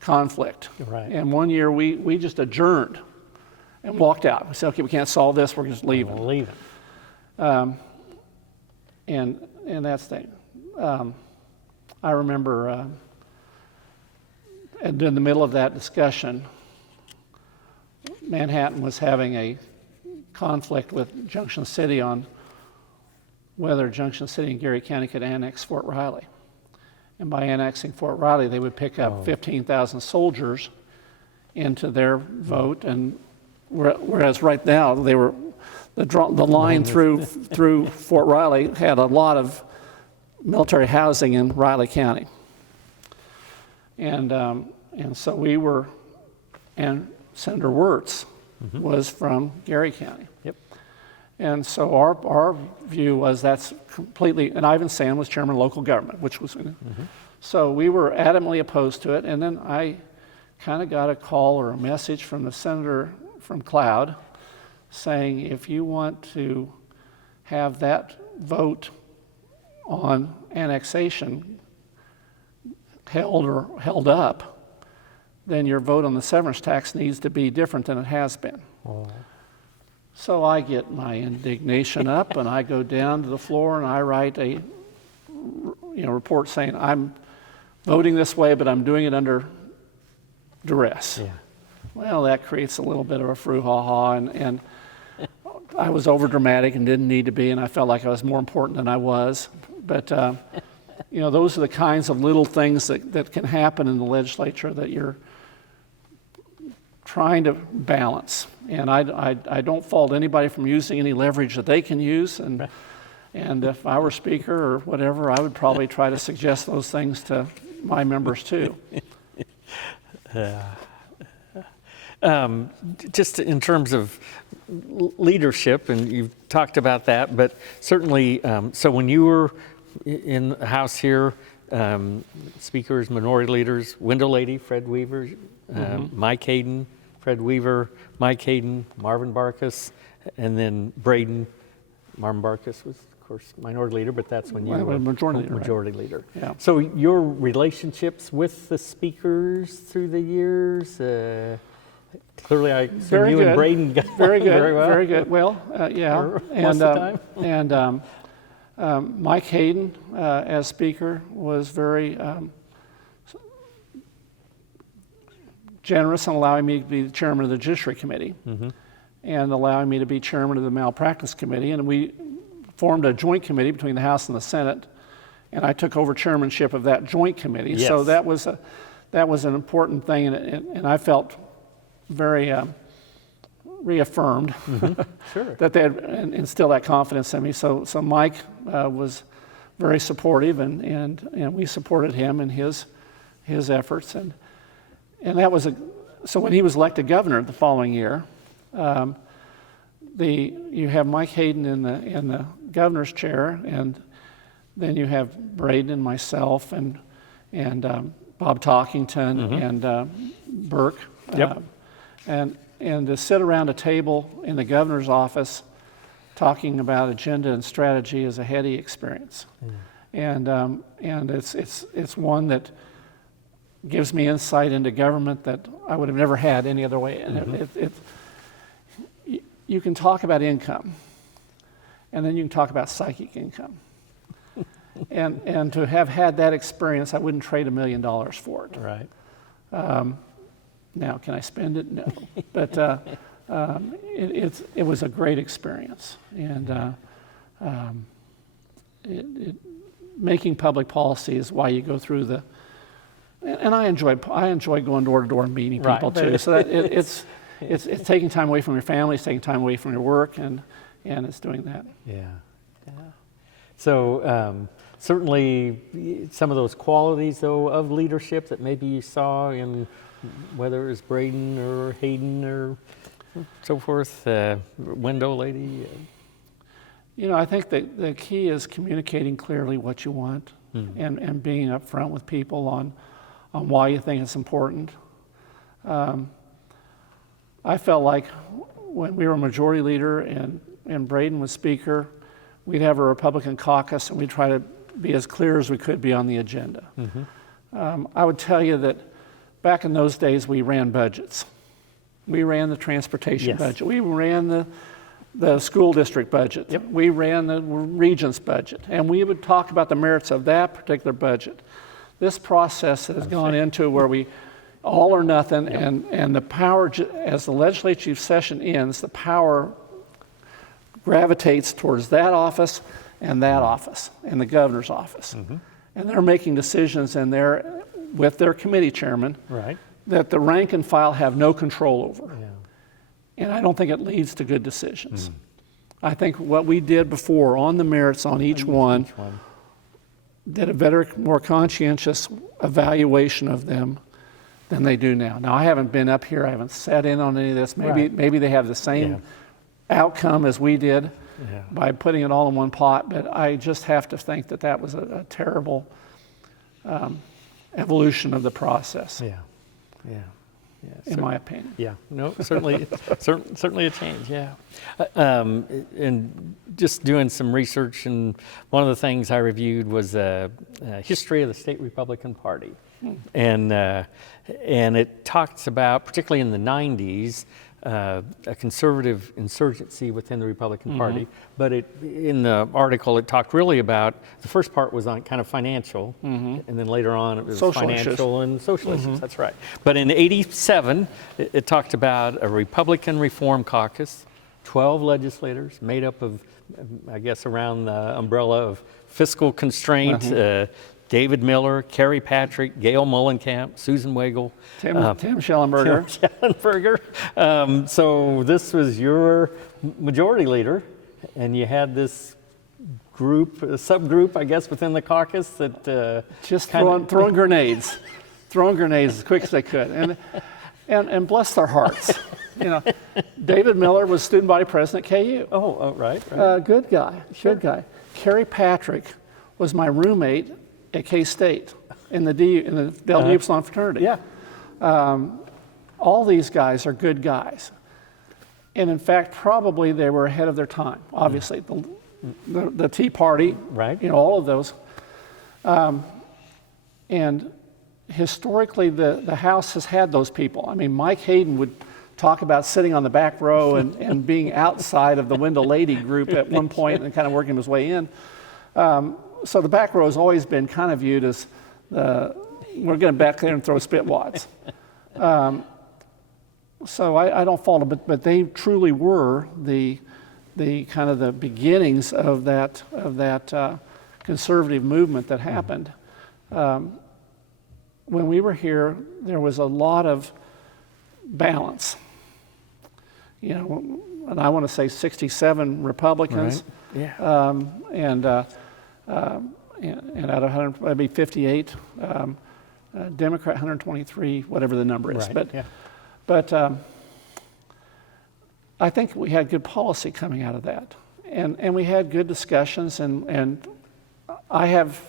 conflict. Right. And one year we just adjourned and walked out. We said, okay, we can't solve this, we're just leaving. We'll leave it. And that's the thing. I remember in the middle of that discussion, Manhattan was having a conflict with Junction City on whether Junction City and Geary County could annex Fort Riley. And by annexing Fort Riley, they would pick up 15,000 soldiers into their vote. And whereas right now, they were the line through Fort Riley had a lot of military housing in Riley County. And so we were, and Senator Wirtz was from Geary County. Yep. And so our view was that's completely, and Ivan Sand was chairman of local government, which was, so we were adamantly opposed to it. And then I kind of got a call or a message from the senator from Cloud saying, if you want to have that vote on annexation held up, then your vote on the severance tax needs to be different than it has been. Oh. So I get my indignation up and I go down to the floor and I write a report saying I'm voting this way, but I'm doing it under duress. Yeah. Well, that creates a little bit of a brouhaha, and I was over dramatic and didn't need to be, and I felt like I was more important than I was. But those are the kinds of little things that can happen in the legislature that you're trying to balance. And I don't fault anybody from using any leverage that they can use. And if I were speaker or whatever, I would probably try to suggest those things to my members too. Just in terms of leadership, and you've talked about that, but certainly, so when you were in the House here, speakers, minority leaders, Wendell Lady, Fred Weaver, Mike Hayden, Fred Weaver, Mike Hayden, Marvin Barkas, and then Braden. Marvin Barkas was, of course, minority leader, but that's when you were majority leader. Yeah. So your relationships with the speakers through the years, clearly I assume you and Braden got very good, very well. Very good. Well, yeah. Most of the time. Mike Hayden, as speaker, was very generous in allowing me to be the chairman of the Judiciary Committee and allowing me to be chairman of the Malpractice Committee. And we formed a joint committee between the House and the Senate, and I took over chairmanship of that joint committee. Yes. So that was an important thing, and I felt very reaffirmed Sure. that they had instilled that confidence in me. So Mike was very supportive, and we supported him in his efforts, and that was so when he was elected governor the following year, you have Mike Hayden in the governor's chair, and then you have Braden and myself and Bob Talkington and Burke. Yep. And to sit around a table in the governor's office talking about agenda and strategy is a heady experience. And it's one that gives me insight into government that I would have never had any other way. And you can talk about income, and then you can talk about psychic income. and to have had that experience, I wouldn't trade $1 million for it. Right. Now, can I spend it? No. But it was a great experience. And making public policy is why you go through and I enjoy going door to door and meeting people too. So that it's taking time away from your family, it's taking time away from your work, and it's doing that. Yeah. So certainly some of those qualities, though, of leadership that maybe you saw in whether it was Braden or Hayden or so forth, Wendell Lady. I think that the key is communicating clearly what you want and being upfront with people on why you think it's important. I felt like when we were majority leader and Braden was speaker, we'd have a Republican caucus and we'd try to be as clear as we could be on the agenda. I would tell you that back in those days, we ran budgets. We ran the transportation budget. We ran the school district budget. Yep. We ran the regent's budget. And we would talk about the merits of that particular budget. This process that has gone into where we all or nothing, and the power, as the legislative session ends, the power gravitates towards that office and that office and the governor's office. And they're making decisions in there with their committee chairman that the rank and file have no control over. And I don't think it leads to good decisions. I think what we did before on the merits on each one did a better, more conscientious evaluation of them than they do now. Now, I haven't been up here, I haven't sat in on any of this. Maybe they have the same outcome as we did by putting it all in one pot, but I just have to think that that was a terrible evolution of the process. In my opinion. Certainly a change, and just doing some research, and one of the things I reviewed was a history of the state Republican Party. And it talks about, particularly in the 90s, a conservative insurgency within the Republican Party. But in the article, it talked really about, the first part was on kind of financial, and then later on it was Social financial issues. and social issues, that's right. But in '87, it talked about a Republican Reform Caucus, 12 legislators made up of, I guess, around the umbrella of fiscal constraint, David Miller, Kerry Patrick, Gail Mullenkamp, Susan Wagle, Tim Schellenberger. So this was your majority leader, and you had this group, a subgroup, I guess, within the caucus that just throwing grenades as quick as they could, and bless their hearts. David Miller was student body president at KU. Right. Good guy. Kerry Patrick was my roommate at K-State in the Delta Upsilon fraternity. All these guys are good guys. And in fact, probably they were ahead of their time. Obviously, the Tea Party, all of those. And historically, the House has had those people. I mean, Mike Hayden would talk about sitting on the back row and being outside of the Window Lady group at one point and kind of working his way in. So the back row has always been kind of viewed as we're going back there and throw spitwads. So I don't fault them, but they truly were the kind of the beginnings of that conservative movement that happened. When we were here, there was a lot of balance. And I want to say 67 Republicans, and out of 100, maybe 58 Democrat, 123, whatever the number is. But I think we had good policy coming out of that, and we had good discussions. And I have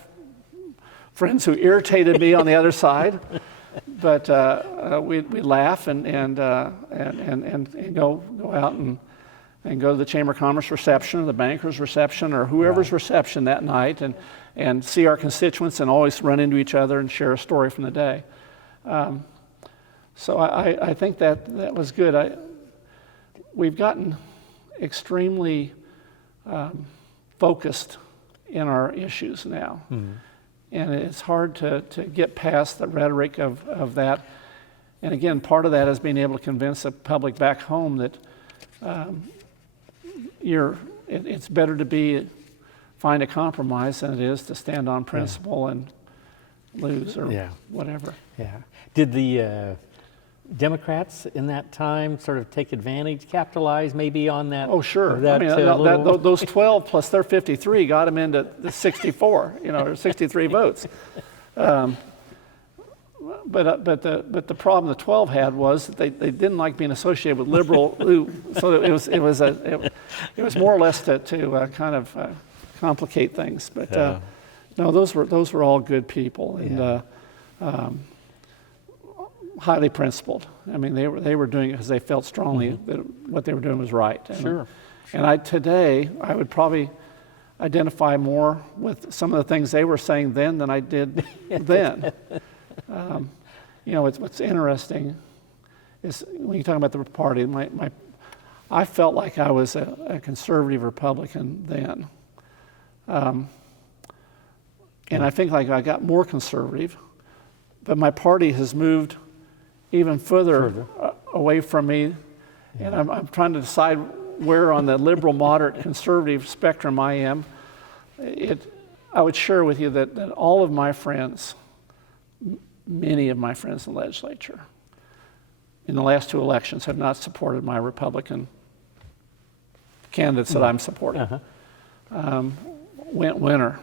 friends who irritated me on the other side, but we laugh and go out and go to the Chamber of Commerce reception, or the banker's reception, or whoever's reception that night, and see our constituents and always run into each other and share a story from the day. So I think that was good. We've gotten extremely focused in our issues now. And it's hard to get past the rhetoric of that. And again, part of that is being able to convince the public back home that it's better to find a compromise than it is to stand on principle and lose or whatever. Did the Democrats in that time sort of take advantage, capitalize maybe on that? Oh, sure. That, those 12 plus their 53 got them into the 64, or 63 votes. but the problem the 12 had was that they didn't like being associated with liberal, so it was more or less to kind of complicate things. But no, those were all good people and highly principled. I mean, they were doing it because they felt strongly that what they were doing was right. And, and today I would probably identify more with some of the things they were saying then than I did then. You know, what's interesting is when you talk about the party, I felt like I was a conservative Republican then. And I think like I got more conservative, but my party has moved even further away from me. And I'm trying to decide where on the liberal, moderate, conservative spectrum I am. I would share with you that all of my friends, many of my friends in the legislature, in the last 2 elections have not supported my Republican candidates that I'm supporting. Winter,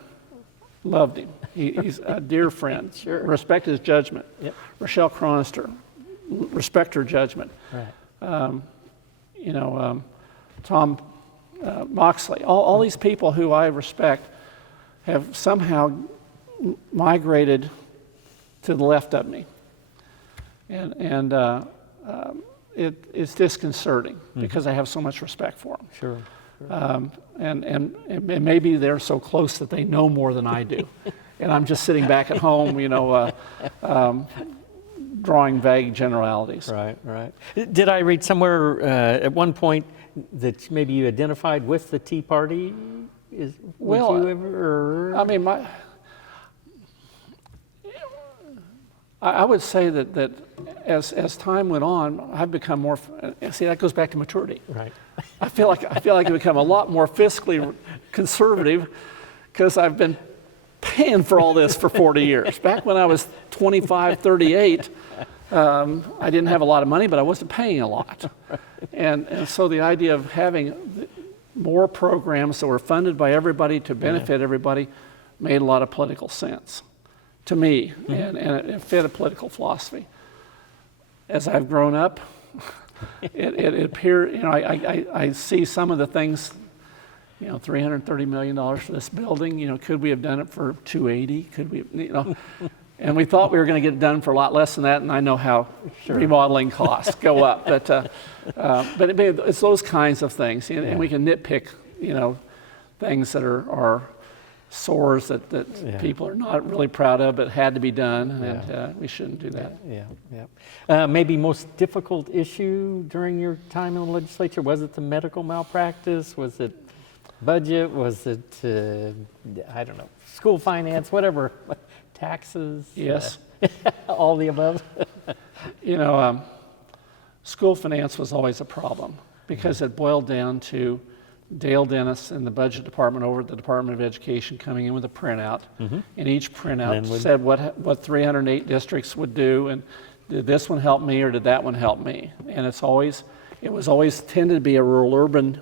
loved him. He's a dear friend. Respect his judgment. Rochelle Cronister, respect her judgment. You know, Tom Moxley, all these people who I respect have somehow migrated to the left of me. And it's disconcerting because I have so much respect for them. And maybe they're so close that they know more than I do. And I'm just sitting back at home, you know, drawing vague generalities. Right. Did I read somewhere at one point that maybe you identified with the Tea Party? I mean, I would say that as time went on, I've become more. See, that goes back to maturity. I feel like I've become a lot more fiscally conservative because I've been paying for all this for 40 years. Back when I was 25, 38, I didn't have a lot of money, but I wasn't paying a lot. And so the idea of having more programs that were funded by everybody to benefit everybody made a lot of political sense to me, and it fit a political philosophy. As I've grown up, it appeared, you know, I see some of the things, you know, $330 million for this building, you know, could we have done it for $280? Could we, you know, and we thought we were going to get it done for a lot less than that, and I know how remodeling costs go up, but it's those kinds of things, and we can nitpick, you know, things that are sores that people are not really proud of, but had to be done, and we shouldn't do that. Maybe most difficult issue during your time in the legislature, was it the medical malpractice? Was it budget? Was it, I don't know, school finance, whatever, taxes? Yes. All the above? You know, school finance was always a problem because it boiled down to Dale Dennis in the budget department over at the Department of Education coming in with a printout, and each printout said what 308 districts would do, and did this one help me or did that one help me? And it was always tended to be a rural urban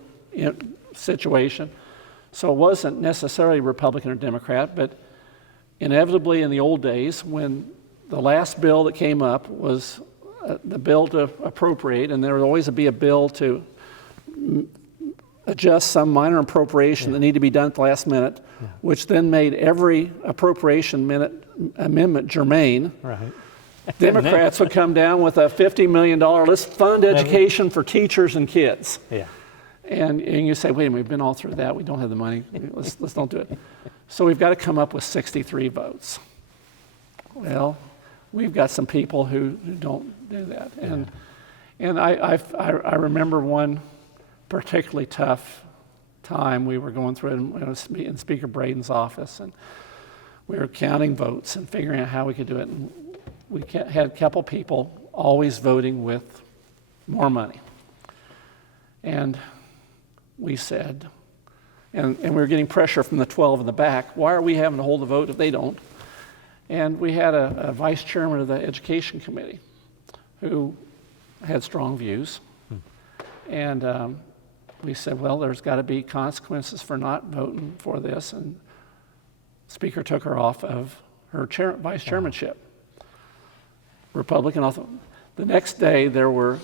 situation, so it wasn't necessarily Republican or Democrat, but inevitably in the old days when the last bill that came up was the bill to appropriate, and there would always be a bill to adjust some minor appropriation that needed to be done at the last minute, which then made every appropriation amendment germane. Democrats would come down with a $50 million, let's fund education for teachers and kids. And you say, wait a minute, we've been all through that, we don't have the money, let's don't do it. So we've got to come up with 63 votes. Well, we've got some people who don't do that. And I remember one particularly tough time we were going through in Speaker Braden's office, and we were counting votes and figuring out how we could do it. And we had a couple people always voting with more money. And we said, and we were getting pressure from the 12 in the back, why are we having to hold the vote if they don't? And we had a vice chairman of the Education Committee who had strong views. And we said, well, there's got to be consequences for not voting for this. And the Speaker took her off of her vice chairmanship. Republican. The next day, there were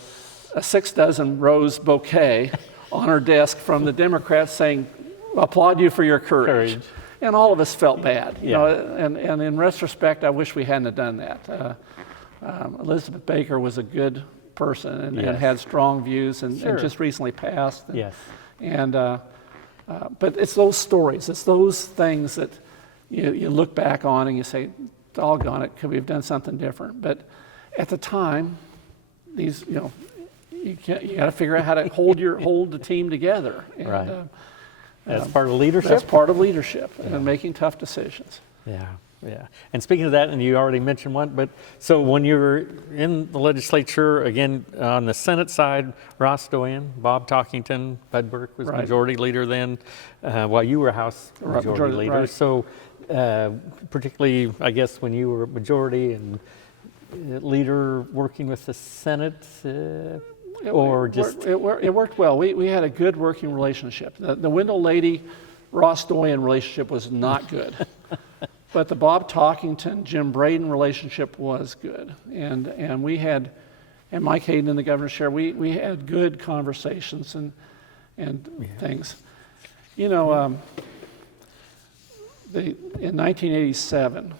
a 6 rose bouquet on her desk from the Democrats saying, applaud you for your courage. And all of us felt bad. You know, and in retrospect, I wish we hadn't have done that. Elizabeth Baker was a good person and had strong views and just recently passed. And, but it's those stories, it's those things that you look back on and you say, doggone it, could we have done something different? But at the time, these, you got to figure out how to hold the team together. And, that's part of leadership? That's part of leadership and making tough decisions. Yeah. And speaking of that, and you already mentioned one, but so when you were in the legislature, again, on the Senate side, Ross Doyen, Bob Talkington, Bud Burke was majority leader then, while you were House majority leader. So particularly, I guess, when you were majority and leader working with the Senate, it worked well. We had a good working relationship. The Wendell Lady, Ross Doyen relationship was not good. But the Bob Talkington, Jim Braden relationship was good. And we had, and Mike Hayden in the governor's chair, we had good conversations and things. In 1987,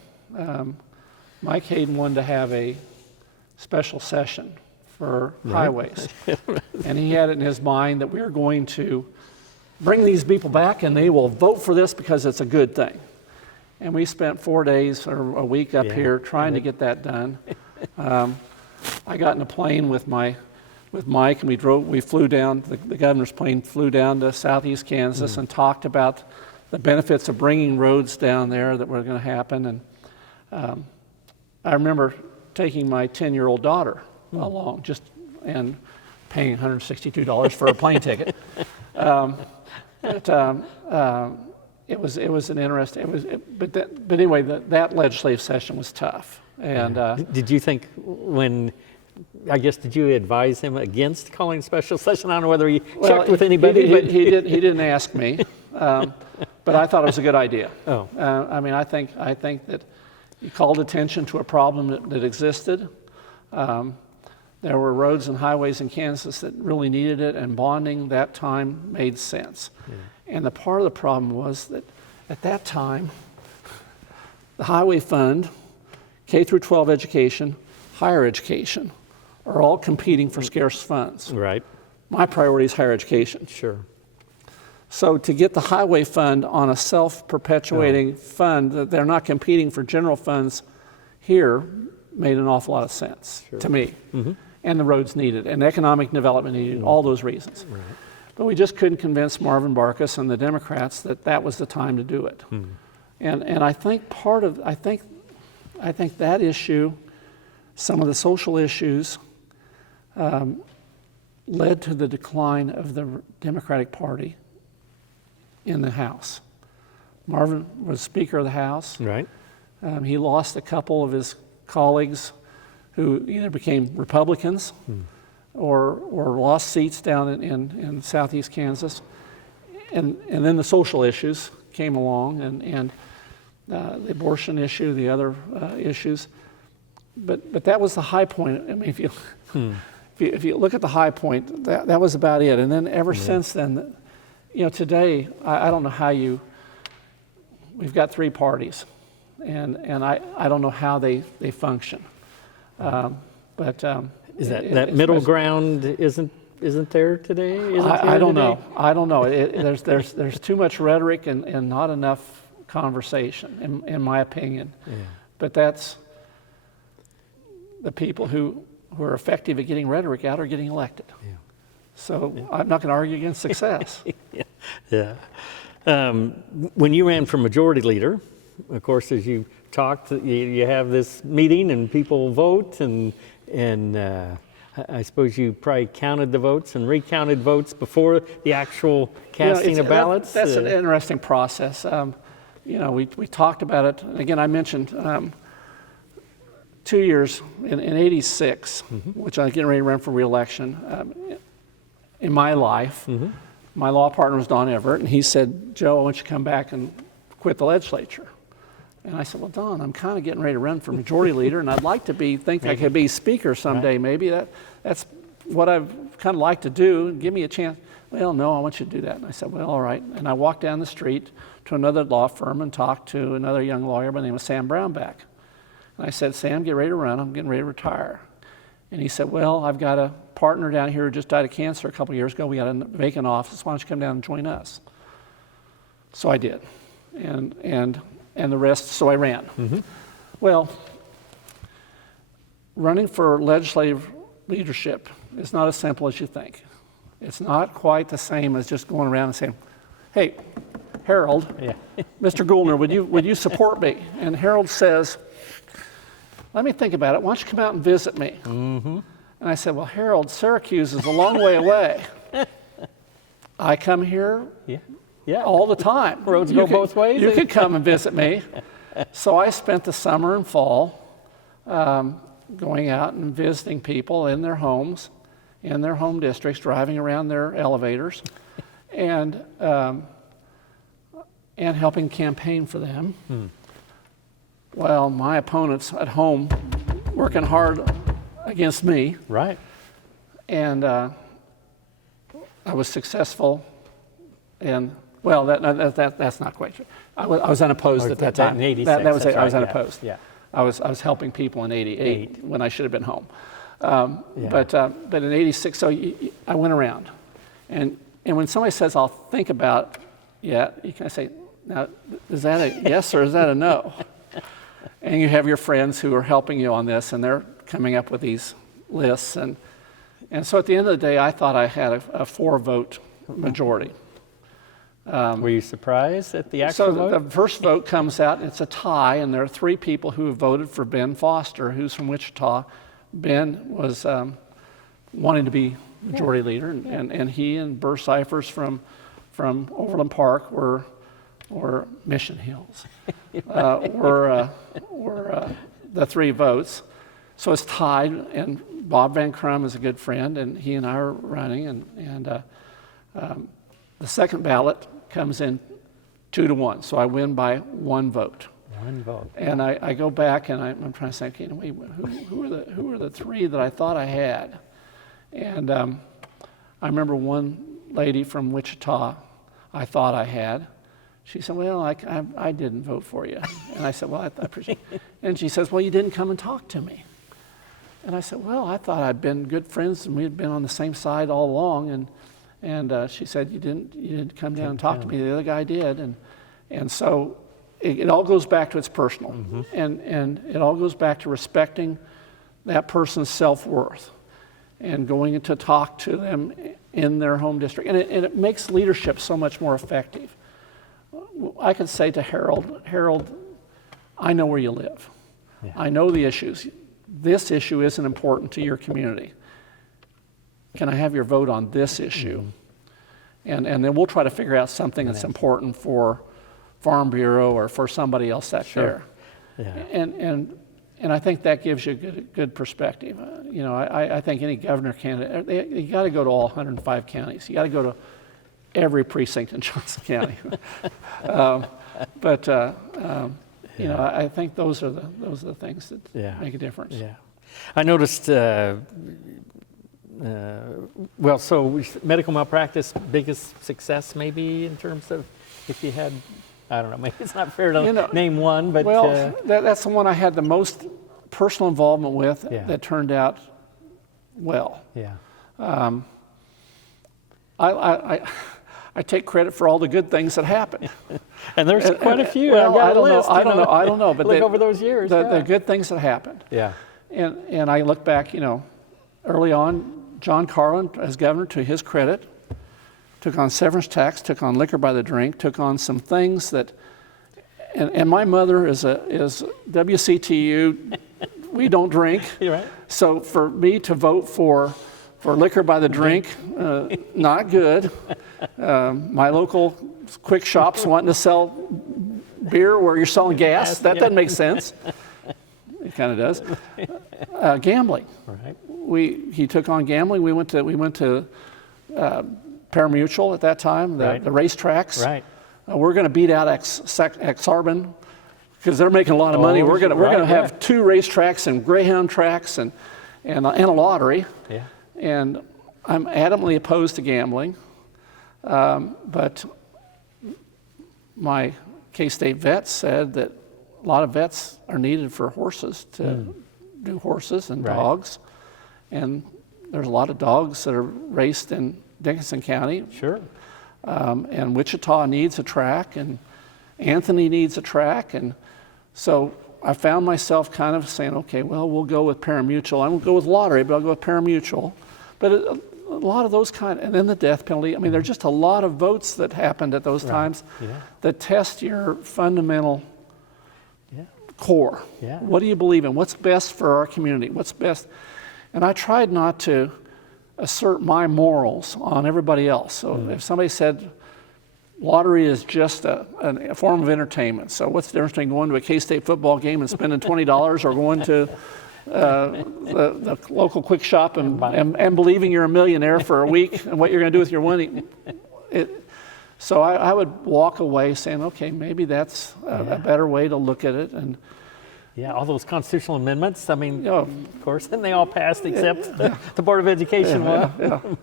Mike Hayden wanted to have a special session for highways. And he had it in his mind that we were going to bring these people back and they will vote for this because it's a good thing. And we spent 4 days or a week up here trying to get that done. I got in a plane with Mike and we flew down, the governor's plane flew down to southeast Kansas and talked about the benefits of bringing roads down there that were going to happen. And I remember taking my 10-year-old daughter along and paying $162 for a plane ticket. It was an interesting. But anyway, that legislative session was tough. And did you think did you advise him against calling a special session? I don't know whether he checked with anybody. He didn't ask me, but I thought it was a good idea. I think that he called attention to a problem that existed. There were roads and highways in Kansas that really needed it, and bonding that time made sense. And the part of the problem was that at that time, the highway fund, K through 12 education, higher education, are all competing for scarce funds. Right. My priority is higher education. Sure. So to get the highway fund on a self-perpetuating fund, that they're not competing for general funds here, made an awful lot of sense to me. And the roads needed, and economic development needed, all those reasons. Right. But we just couldn't convince Marvin Barkas and the Democrats that was the time to do it. And I think I think that issue, some of the social issues, led to the decline of the Democratic Party in the House. Marvin was Speaker of the House. Right. He lost a couple of his colleagues who either became Republicans or lost seats down in southeast Kansas. And then the social issues came along and the abortion issue, the other issues. But that was the high point. I mean, if you look at the high point, that was about it. And then ever since then, today, I don't know how we've got 3 parties. And I don't know how they function. Is that middle ground isn't there today? I don't know. I don't know. There's too much rhetoric and not enough conversation, in my opinion. But that's the people who are effective at getting rhetoric out are getting elected. So I'm not going to argue against success. When you ran for majority leader, of course, as you talked, you have this meeting and people vote, and I suppose you probably counted the votes and recounted votes before the actual casting of ballots. That's an interesting process. We talked about it. And again, I mentioned 2 years in '86, which I was getting ready to run for re-election. In my life, my law partner was Don Everett, and he said, "Joe, I want you to come back and quit the legislature." And I said, well, Don, I'm kind of getting ready to run for majority leader, and I'd like to think I could be speaker someday. Right. Maybe that's what I've kind of like to do. Give me a chance. Well, no, I want you to do that. And I said, well, all right. And I walked down the street to another law firm and talked to another young lawyer by the name of Sam Brownback. And I said, Sam, get ready to run. I'm getting ready to retire. And he said, well, I've got a partner down here who just died of cancer a couple of years ago. We got a vacant office. Why don't you come down and join us? So I did. And the rest, so I ran. Mm-hmm. Well, running for legislative leadership is not as simple as you think. It's not quite the same as just going around and saying, hey, Harold, Yeah. Mr. Goulner, would you support me? And Harold says, let me think about it. Why don't you come out and visit me? Mm-hmm. And I said, well, Harold, Syracuse is a long way away. I come here Yeah. all the time. Roads go both ways. You could come and visit me. So I spent the summer and fall going out and visiting people in their homes, in their home districts, driving around their elevators, and helping campaign for them. Well, my opponents at home working hard against me. Right. And I was successful. And well, that's not quite true. I was unopposed at that time. In 86, that was that's it. I was right, unopposed. Yeah. I was helping people in '88 when I should have been home. Yeah. But in '86, so I went around, and when somebody says I'll think about, you can say, now is that a yes or is that a no? And you have your friends who are helping you on this, and they're coming up with these lists, and so at the end of the day, I thought I had a 4-vote majority. Were you surprised at the actual vote? So the first vote comes out, and it's a tie, and there are 3 people who have voted for Ben Foster, who's from Wichita. Ben was wanting to be majority leader, and he and Burr Cyphers from Overland Park were Mission Hills, were the 3 votes. So it's tied, and Bob Van Crum is a good friend, and he and I are running, and the second ballot comes in 2-1, so I win by 1 vote. 1 vote. And I go back and I'm trying to say, okay, wait, who are the 3 that I thought I had? And I remember one lady from Wichita I thought I had. She said, well, I didn't vote for you. And I said, well, I appreciate it. And she says, well, you didn't come and talk to me. And I said, well, I thought I'd been good friends and we had been on the same side all along. And she said, you didn't come down and talk to me. The other guy did. And so it all goes back to it's personal. Mm-hmm. And it all goes back to respecting that person's self-worth and going to talk to them in their home district. And it makes leadership so much more effective. I could say to Harold, I know where you live. Yeah. I know the issues. This issue isn't important to your community. Can I have your vote on this issue? Mm-hmm. And then we'll try to figure out something that's important for Farm Bureau or for somebody else that's there. Yeah. And I think that gives you a good perspective. I think any governor candidate, you got to go to all 105 counties. You got to go to every precinct in Johnson County. I think those are the things that make a difference. Yeah. I noticed. Medical malpractice, biggest success maybe in terms of if you had, I don't know, maybe it's not fair to name one, but. Well, that's the one I had the most personal involvement with that turned out well. Yeah. I take credit for all the good things that happened. And there's quite a few. Well, I don't know. But look over those years. The good things that happened. Yeah. And I look back, early on, John Carlin, as governor, to his credit, took on severance tax, took on liquor by the drink, took on some things that, and my mother is WCTU, we don't drink. You're right. So for me to vote for liquor by the drink, not good. My local quick shops wanting to sell beer where you're selling gas, that doesn't make sense. It kind of does. Gambling. Right. He took on gambling. We went to Parimutuel at that time, the racetracks. Right. We're going to beat out Exarban because they're making a lot of money. We're gonna right, have 2 racetracks and greyhound tracks and a lottery. Yeah. And I'm adamantly opposed to gambling, but my K-State vets said that a lot of vets are needed for horses to do horses and dogs, and there's a lot of dogs that are raced in Dickinson County. Sure. And Wichita needs a track, and Anthony needs a track, and so I found myself kind of saying, okay, well, we'll go with parimutuel. I won't go with lottery, but I'll go with parimutuel. But a lot of those and then the death penalty. I mean, there's just a lot of votes that happened at those times that test your fundamental core. Yeah. What do you believe in? What's best for our community? What's best? And I tried not to assert my morals on everybody else. So if somebody said lottery is just a form of entertainment, so what's the difference between going to a K-State football game and spending $20 or going to the local quick shop and believing you're a millionaire for a week and what you're going to do with your money? So I would walk away saying, okay, maybe that's a better way to look at it. And yeah, all those constitutional amendments, I mean, of course, and they all passed except the Board of Education one.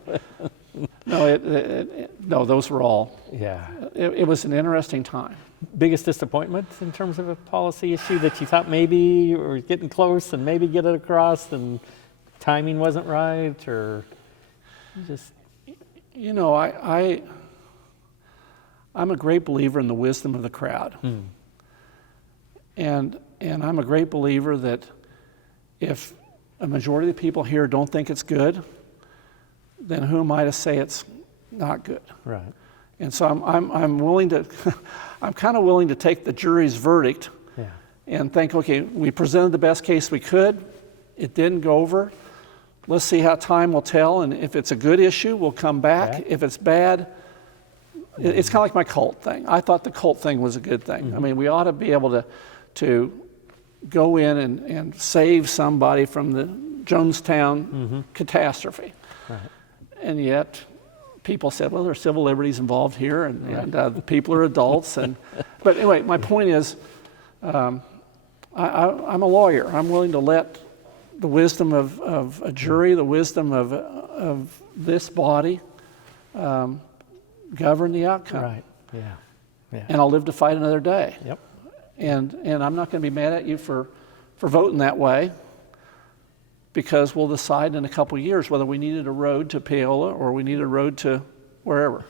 No, those were all. Yeah. It was an interesting time. Biggest disappointment in terms of a policy issue that you thought maybe you were getting close and maybe get it across and timing wasn't right, or just? You know, I'm a great believer in the wisdom of the crowd. And I'm a great believer that if a majority of the people here don't think it's good, then who am I to say it's not good? Right. And so I'm willing to, I'm kind of willing to take the jury's verdict and think, okay, we presented the best case we could. It didn't go over. Let's see how time will tell. And if it's a good issue, we'll come back. If it's bad, it's kind of like my cult thing. I thought the cult thing was a good thing. I mean, we ought to be able to go in and save somebody from the Jonestown catastrophe. Right. And yet people said, well, there are civil liberties involved here, and the people are adults. But anyway, my point is, I'm a lawyer. I'm willing to let the wisdom of a jury, the wisdom of this body govern the outcome. Right, yeah. And I'll live to fight another day. Yep. And I'm not going to be mad at you for voting that way, because we'll decide in a couple of years whether we needed a road to Paola or we needed a road to wherever.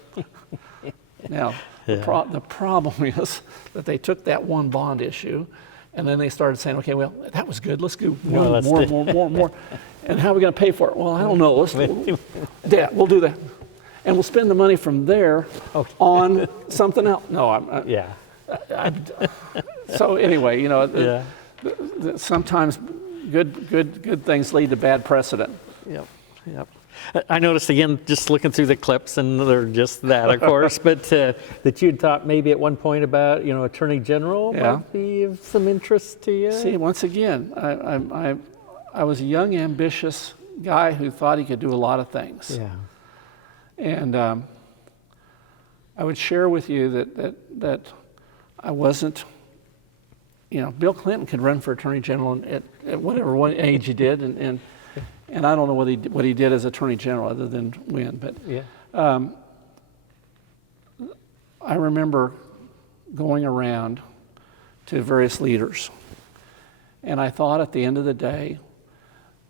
Now, the problem is that they took that one bond issue and then they started saying, okay, well, that was good. Let's do more. And how are we going to pay for it? Well, I don't know. We'll do that. And we'll spend the money from there on something else. No, so anyway, you know, sometimes good things lead to bad precedent. Yep. I noticed again, just looking through the clips, and they're just that, of course, but that you'd thought maybe at one point about, Attorney General might be of some interest to you. See, once again, I was a young, ambitious guy who thought he could do a lot of things. Yeah. And I would share with you that I wasn't, Bill Clinton could run for Attorney General at whatever age he did, and I don't know what he did as Attorney General other than win. But I remember going around to various leaders, and I thought at the end of the day,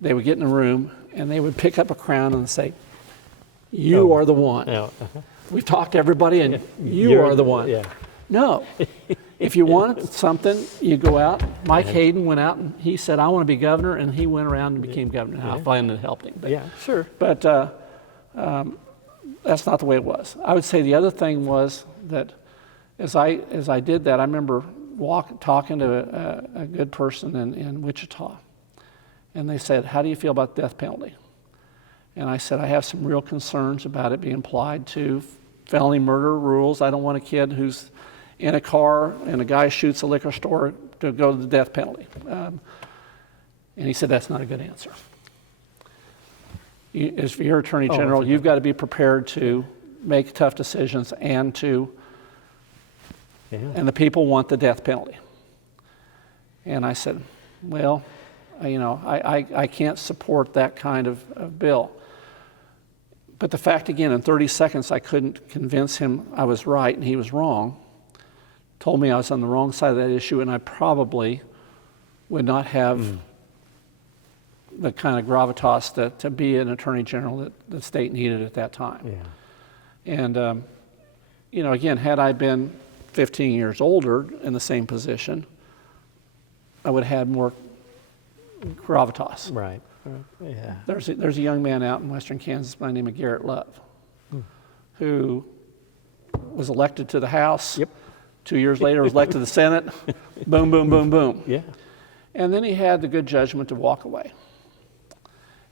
they would get in a room and they would pick up a crown and say, "You are the one." We've talked to everybody, and you are the one. Yeah. No. If you want something, you go out. Mike Hayden went out and he said, "I want to be governor," and he went around and became governor. Now, I finally helped him. But, sure. But that's not the way it was. I would say the other thing was that as I did that, I remember talking to a good person in Wichita, and they said, "How do you feel about the death penalty?" And I said, "I have some real concerns about it being applied to felony murder rules. I don't want a kid who's in a car and a guy shoots a liquor store to go to the death penalty." And he said, "That's not a good answer. As you're Attorney General, you've got to be prepared to make tough decisions and the people want the death penalty." And I said, well, I can't support that kind of bill. But the fact, again, in 30 seconds, I couldn't convince him I was right and he was wrong, told me I was on the wrong side of that issue, and I probably would not have the kind of gravitas to be an attorney general that the state needed at that time. Yeah. And, again, had I been 15 years older in the same position, I would have had more gravitas. Right. Yeah. There's a young man out in western Kansas by the name of Garrett Love, who was elected to the House. Yep. 2 years later was elected to the Senate. Boom, boom, boom, boom. Yeah. And then he had the good judgment to walk away.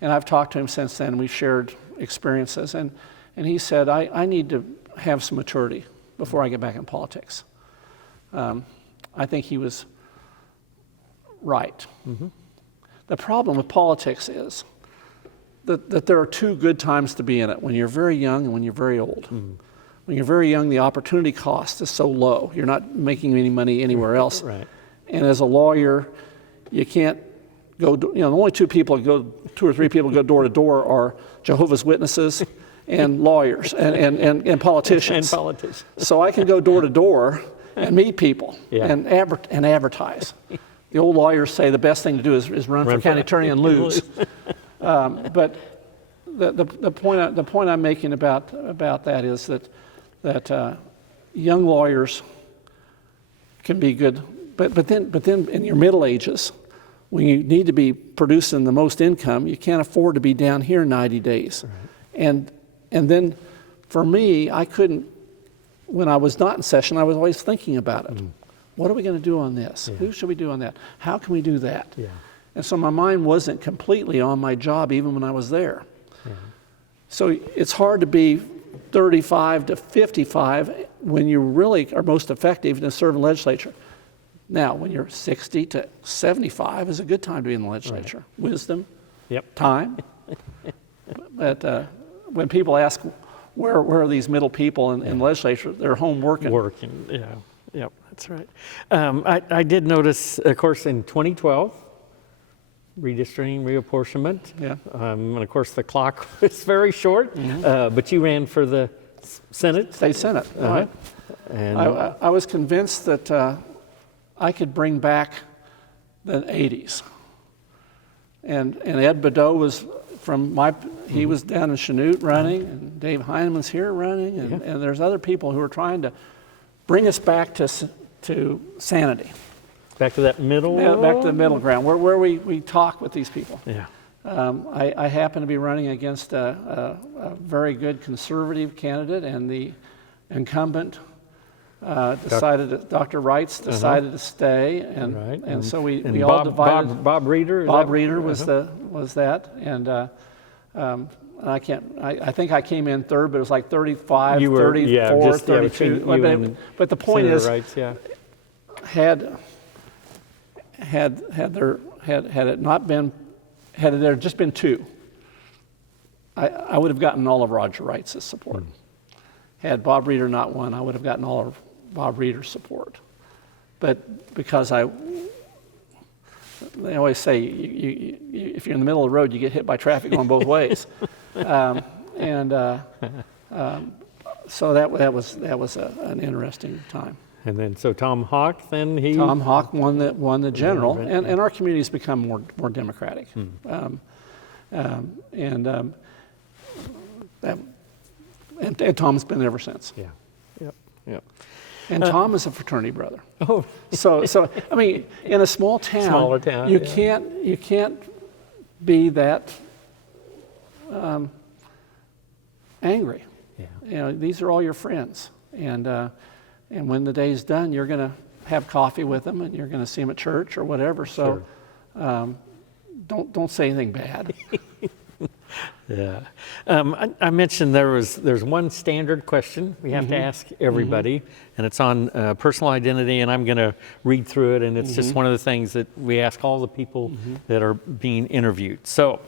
And I've talked to him since then. We've shared experiences. And he said, I need to have some maturity before I get back in politics. I think he was right. Mm-hmm. The problem with politics is that there are two good times to be in it, when you're very young and when you're very old. Mm-hmm. When you're very young, the opportunity cost is so low. You're not making any money anywhere else. Right. And as a lawyer, you can't go, the only two or three people go door to door are Jehovah's Witnesses and lawyers and politicians. And politicians. So I can go door to door and meet people and advertise. The old lawyers say the best thing to do is run for county attorney and lose. But the point I'm making about that is that young lawyers can be good, but then in your middle ages, when you need to be producing the most income, you can't afford to be down here 90 days. Right. And then for me, I couldn't, when I was not in session, I was always thinking about it. What are we going to do on this? Yeah. Who should we do on that? How can we do that? Yeah. And so my mind wasn't completely on my job even when I was there. Yeah. So it's hard to be 35 to 55 when you really are most effective in serving the legislature. Now, when you're 60 to 75 is a good time to be in the legislature. Right. Wisdom, time. But when people ask, where are these middle people in the legislature, they're home working. Yep, that's right. I did notice, of course, in 2012, redistricting, reapportionment. Yeah. And of course, the clock was very short, but you ran for the Senate. State Senate. Right. And I was convinced that I could bring back the 80s. And Ed Badeau was he was down in Chanute running, and Dave Heineman's here running, and there's other people who are trying to bring us back to sanity. Back to that middle? Yeah, back to the middle ground, where we talk with these people. Yeah. I happen to be running against a very good conservative candidate, and the incumbent Dr. Wrights decided to stay, and so we all divided. Bob Reeder? Bob Reeder was that, and I think I came in third, but it was like 35, 34, 32. But the point is, had there just been two, I would have gotten all of Roger Wright's support. Had Bob Reeder not won, I would have gotten all of Bob Reeder's support. But because they always say, if you're in the middle of the road, you get hit by traffic going both ways. So that was an interesting time. And then, so Tom Hawk, Tom Hawk won the general, and our community's become more democratic. And Tom's been there ever since. Yeah. Yep. And Tom is a fraternity brother. Oh. So I mean, in a smaller town, you can't be that angry. Yeah. These are all your friends, and when the day's done, you're going to have coffee with them, and you're going to see them at church or whatever. So, don't say anything bad. Yeah. I mentioned there's one standard question we have to ask everybody, and it's on personal identity, and I'm going to read through it, and it's just one of the things that we ask all the people that are being interviewed. So,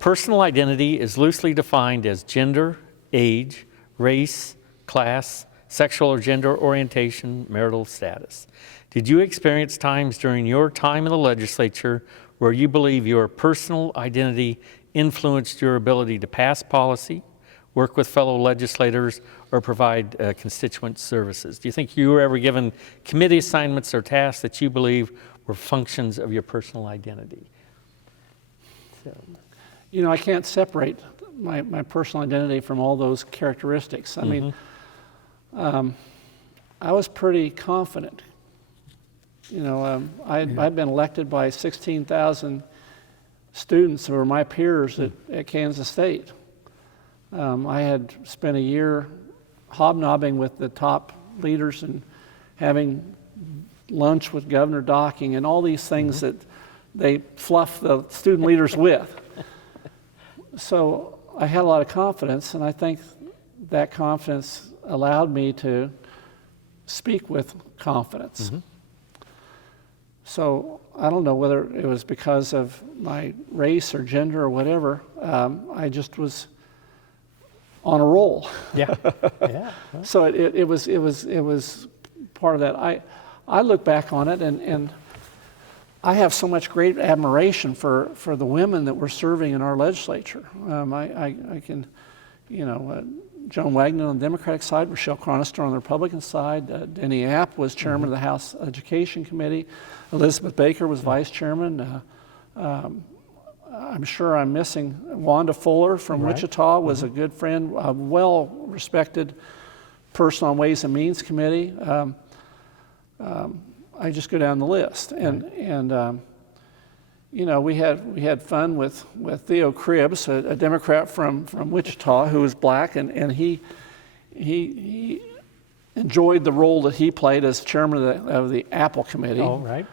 personal identity is loosely defined as gender, age, race, class, sexual or gender orientation, marital status. Did you experience times during your time in the legislature where you believe your personal identity influenced your ability to pass policy, work with fellow legislators, or provide constituent services? Do you think you were ever given committee assignments or tasks that you believe were functions of your personal identity? So. You know, I can't separate my personal identity from all those characteristics. I mean, I was pretty confident. You know, I'd been elected by 16,000 students who were my peers at Kansas State. I had spent a year hobnobbing with the top leaders and having lunch with Governor Docking and all these things that they fluff the student leaders with. So I had a lot of confidence, and I think that confidence allowed me to speak with confidence. So I don't know whether it was because of my race or gender or whatever. I just was on a roll. Yeah. Yeah. So it was part of that. I look back on it, and I have so much great admiration for the women that were serving in our legislature. I can, you know, Joan Wagner on the Democratic side, Rochelle Chronister on the Republican side, Denny App was chairman of the House Education Committee, Elizabeth Baker was vice chairman. I'm sure I'm missing Wanda Fuller from Wichita, was a good friend, a well-respected person on Ways and Means Committee. I just go down the list, and you know, we had fun with Theo Cribbs, a Democrat from Wichita who was black, and he enjoyed the role that he played as chairman of the Apple Committee. Oh, right.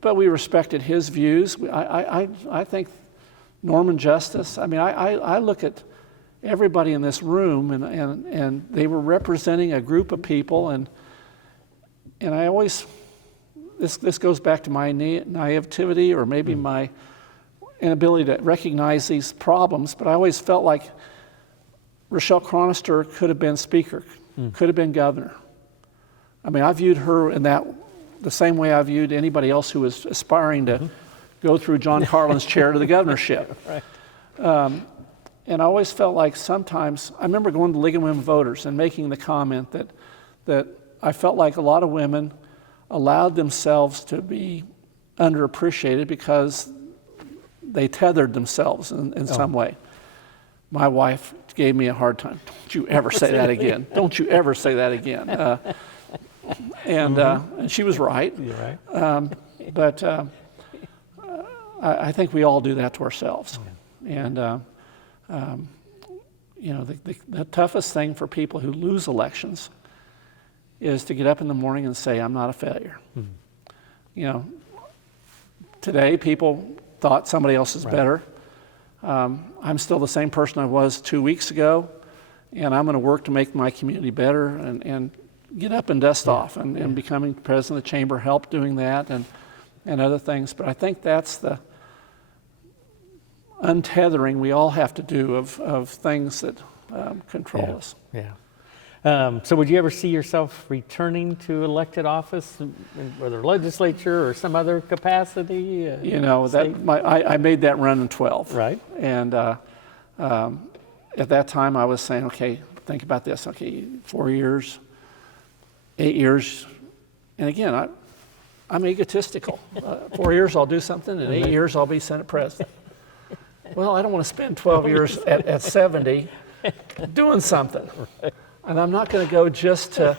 But we respected his views. I think Norman Justice. I mean, I look at everybody in this room, and they were representing a group of people, and I always. This goes back to my naivety or maybe my inability to recognize these problems, but I always felt like Rochelle Chronister could have been speaker, could have been governor. I mean, I viewed her in the same way I viewed anybody else who was aspiring to go through John Carlin's chair to the governorship. And I always felt like sometimes, I remember going to League of Women Voters and making the comment that I felt like a lot of women allowed themselves to be underappreciated because they tethered themselves in some way. My wife gave me a hard time. Don't you ever say that again. Don't you ever say that again. And she was right. You're right. But I think we all do that to ourselves. And you know, the toughest thing for people who lose elections is to get up in the morning and say, I'm not a failure. You know, today people thought somebody else is better. I'm still the same person I was 2 weeks ago, and I'm going to work to make my community better and get up and dust off. And becoming president of the chamber helped doing that and other things. But I think that's the untethering we all have to do of things that control us. Yeah. So would you ever see yourself returning to elected office, whether legislature or some other capacity? You know, I made that run in 12. Right. And at that time I was saying, okay, think about this. Okay, 4 years, 8 years. And again, I'm egotistical. 4 years I'll do something, and 8 years I'll be Senate President. Well, I don't want to spend 12 years at 70 doing something. Right. And I'm not going to go just to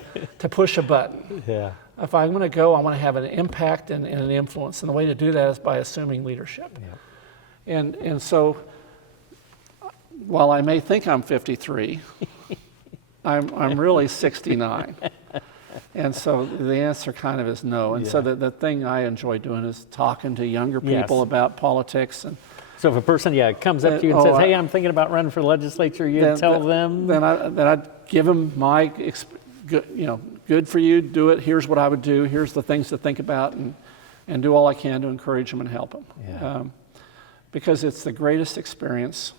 push a button. Yeah. If I'm going to go, I want to have an impact and an influence. And the way to do that is by assuming leadership. Yeah. And so, while I may think I'm 53, I'm really 69. And so the answer kind of is no. And so the thing I enjoy doing is talking to younger people about politics. And so if a person comes up to you and says, hey, I'm thinking about running for the legislature, you'd tell them? Then I'd give them my, good for you, do it, here's what I would do, here's the things to think about, and do all I can to encourage them and help them. Yeah. Because it's the greatest experience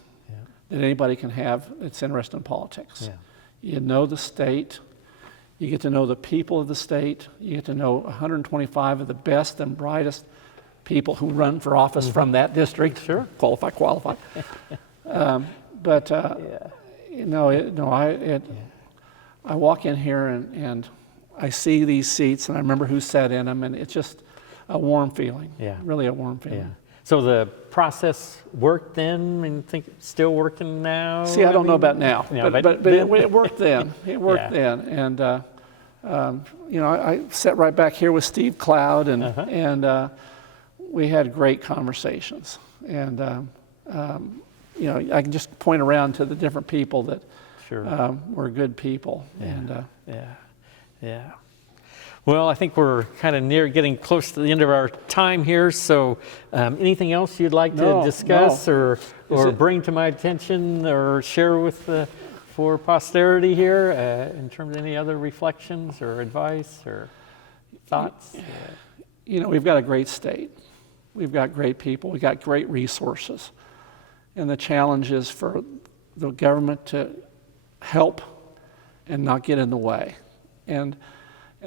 that anybody can have that's interested in politics. Yeah. You know the state, You get to know the people of the state. You get to know 125 of the best and brightest people who run for office from that district. Sure. Qualified. I walk in here and I see these seats and I remember who sat in them, and it's just a warm feeling. Yeah. Really a warm feeling. Yeah. So the process worked then, and think it's still working now? See, I don't know about now, Yeah, but it worked then. It worked then, and I sat right back here with Steve Cloud, and we had great conversations. And I can just point around to the different people that were good people. Yeah. Yeah. Well, I think we're kind of getting close to the end of our time here. So, anything else you'd like to discuss or bring to my attention or share with for posterity here in terms of any other reflections or advice or thoughts? We've got a great state. We've got great people. We've got great resources. And the challenge is for the government to help and not get in the way. And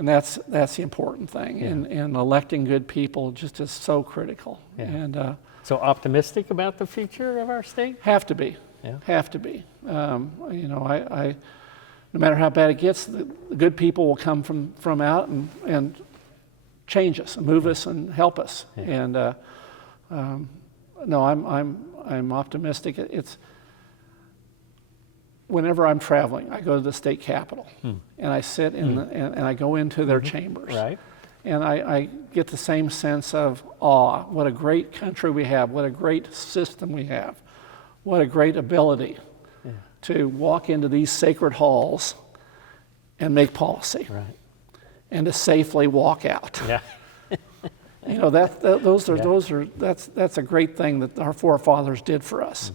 that's the important thing. And electing good people just is so critical. Yeah. And so optimistic about the future of our state? Have to be. Yeah. Have to be. No matter how bad it gets, the good people will come from out and change us and move us and help us. Yeah. And I'm optimistic. It's whenever I'm traveling, I go to the state capitol and I sit and I go into their chambers. Right. And I get the same sense of awe. What a great country we have. What a great system we have. What a great ability to walk into these sacred halls and make policy. Right. And to safely walk out. Yeah. That's a great thing that our forefathers did for us.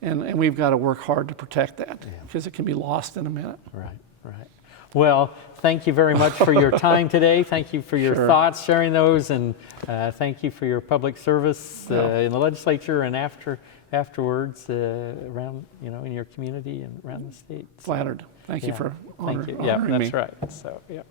And we've got to work hard to protect that because it can be lost in a minute. Right. Well, thank you very much for your time today. Thank you for your thoughts, sharing those, and thank you for your public service in the legislature and afterwards around, in your community and around the state. Flattered. Thank you for honoring me. Yeah, that's right. So, yeah.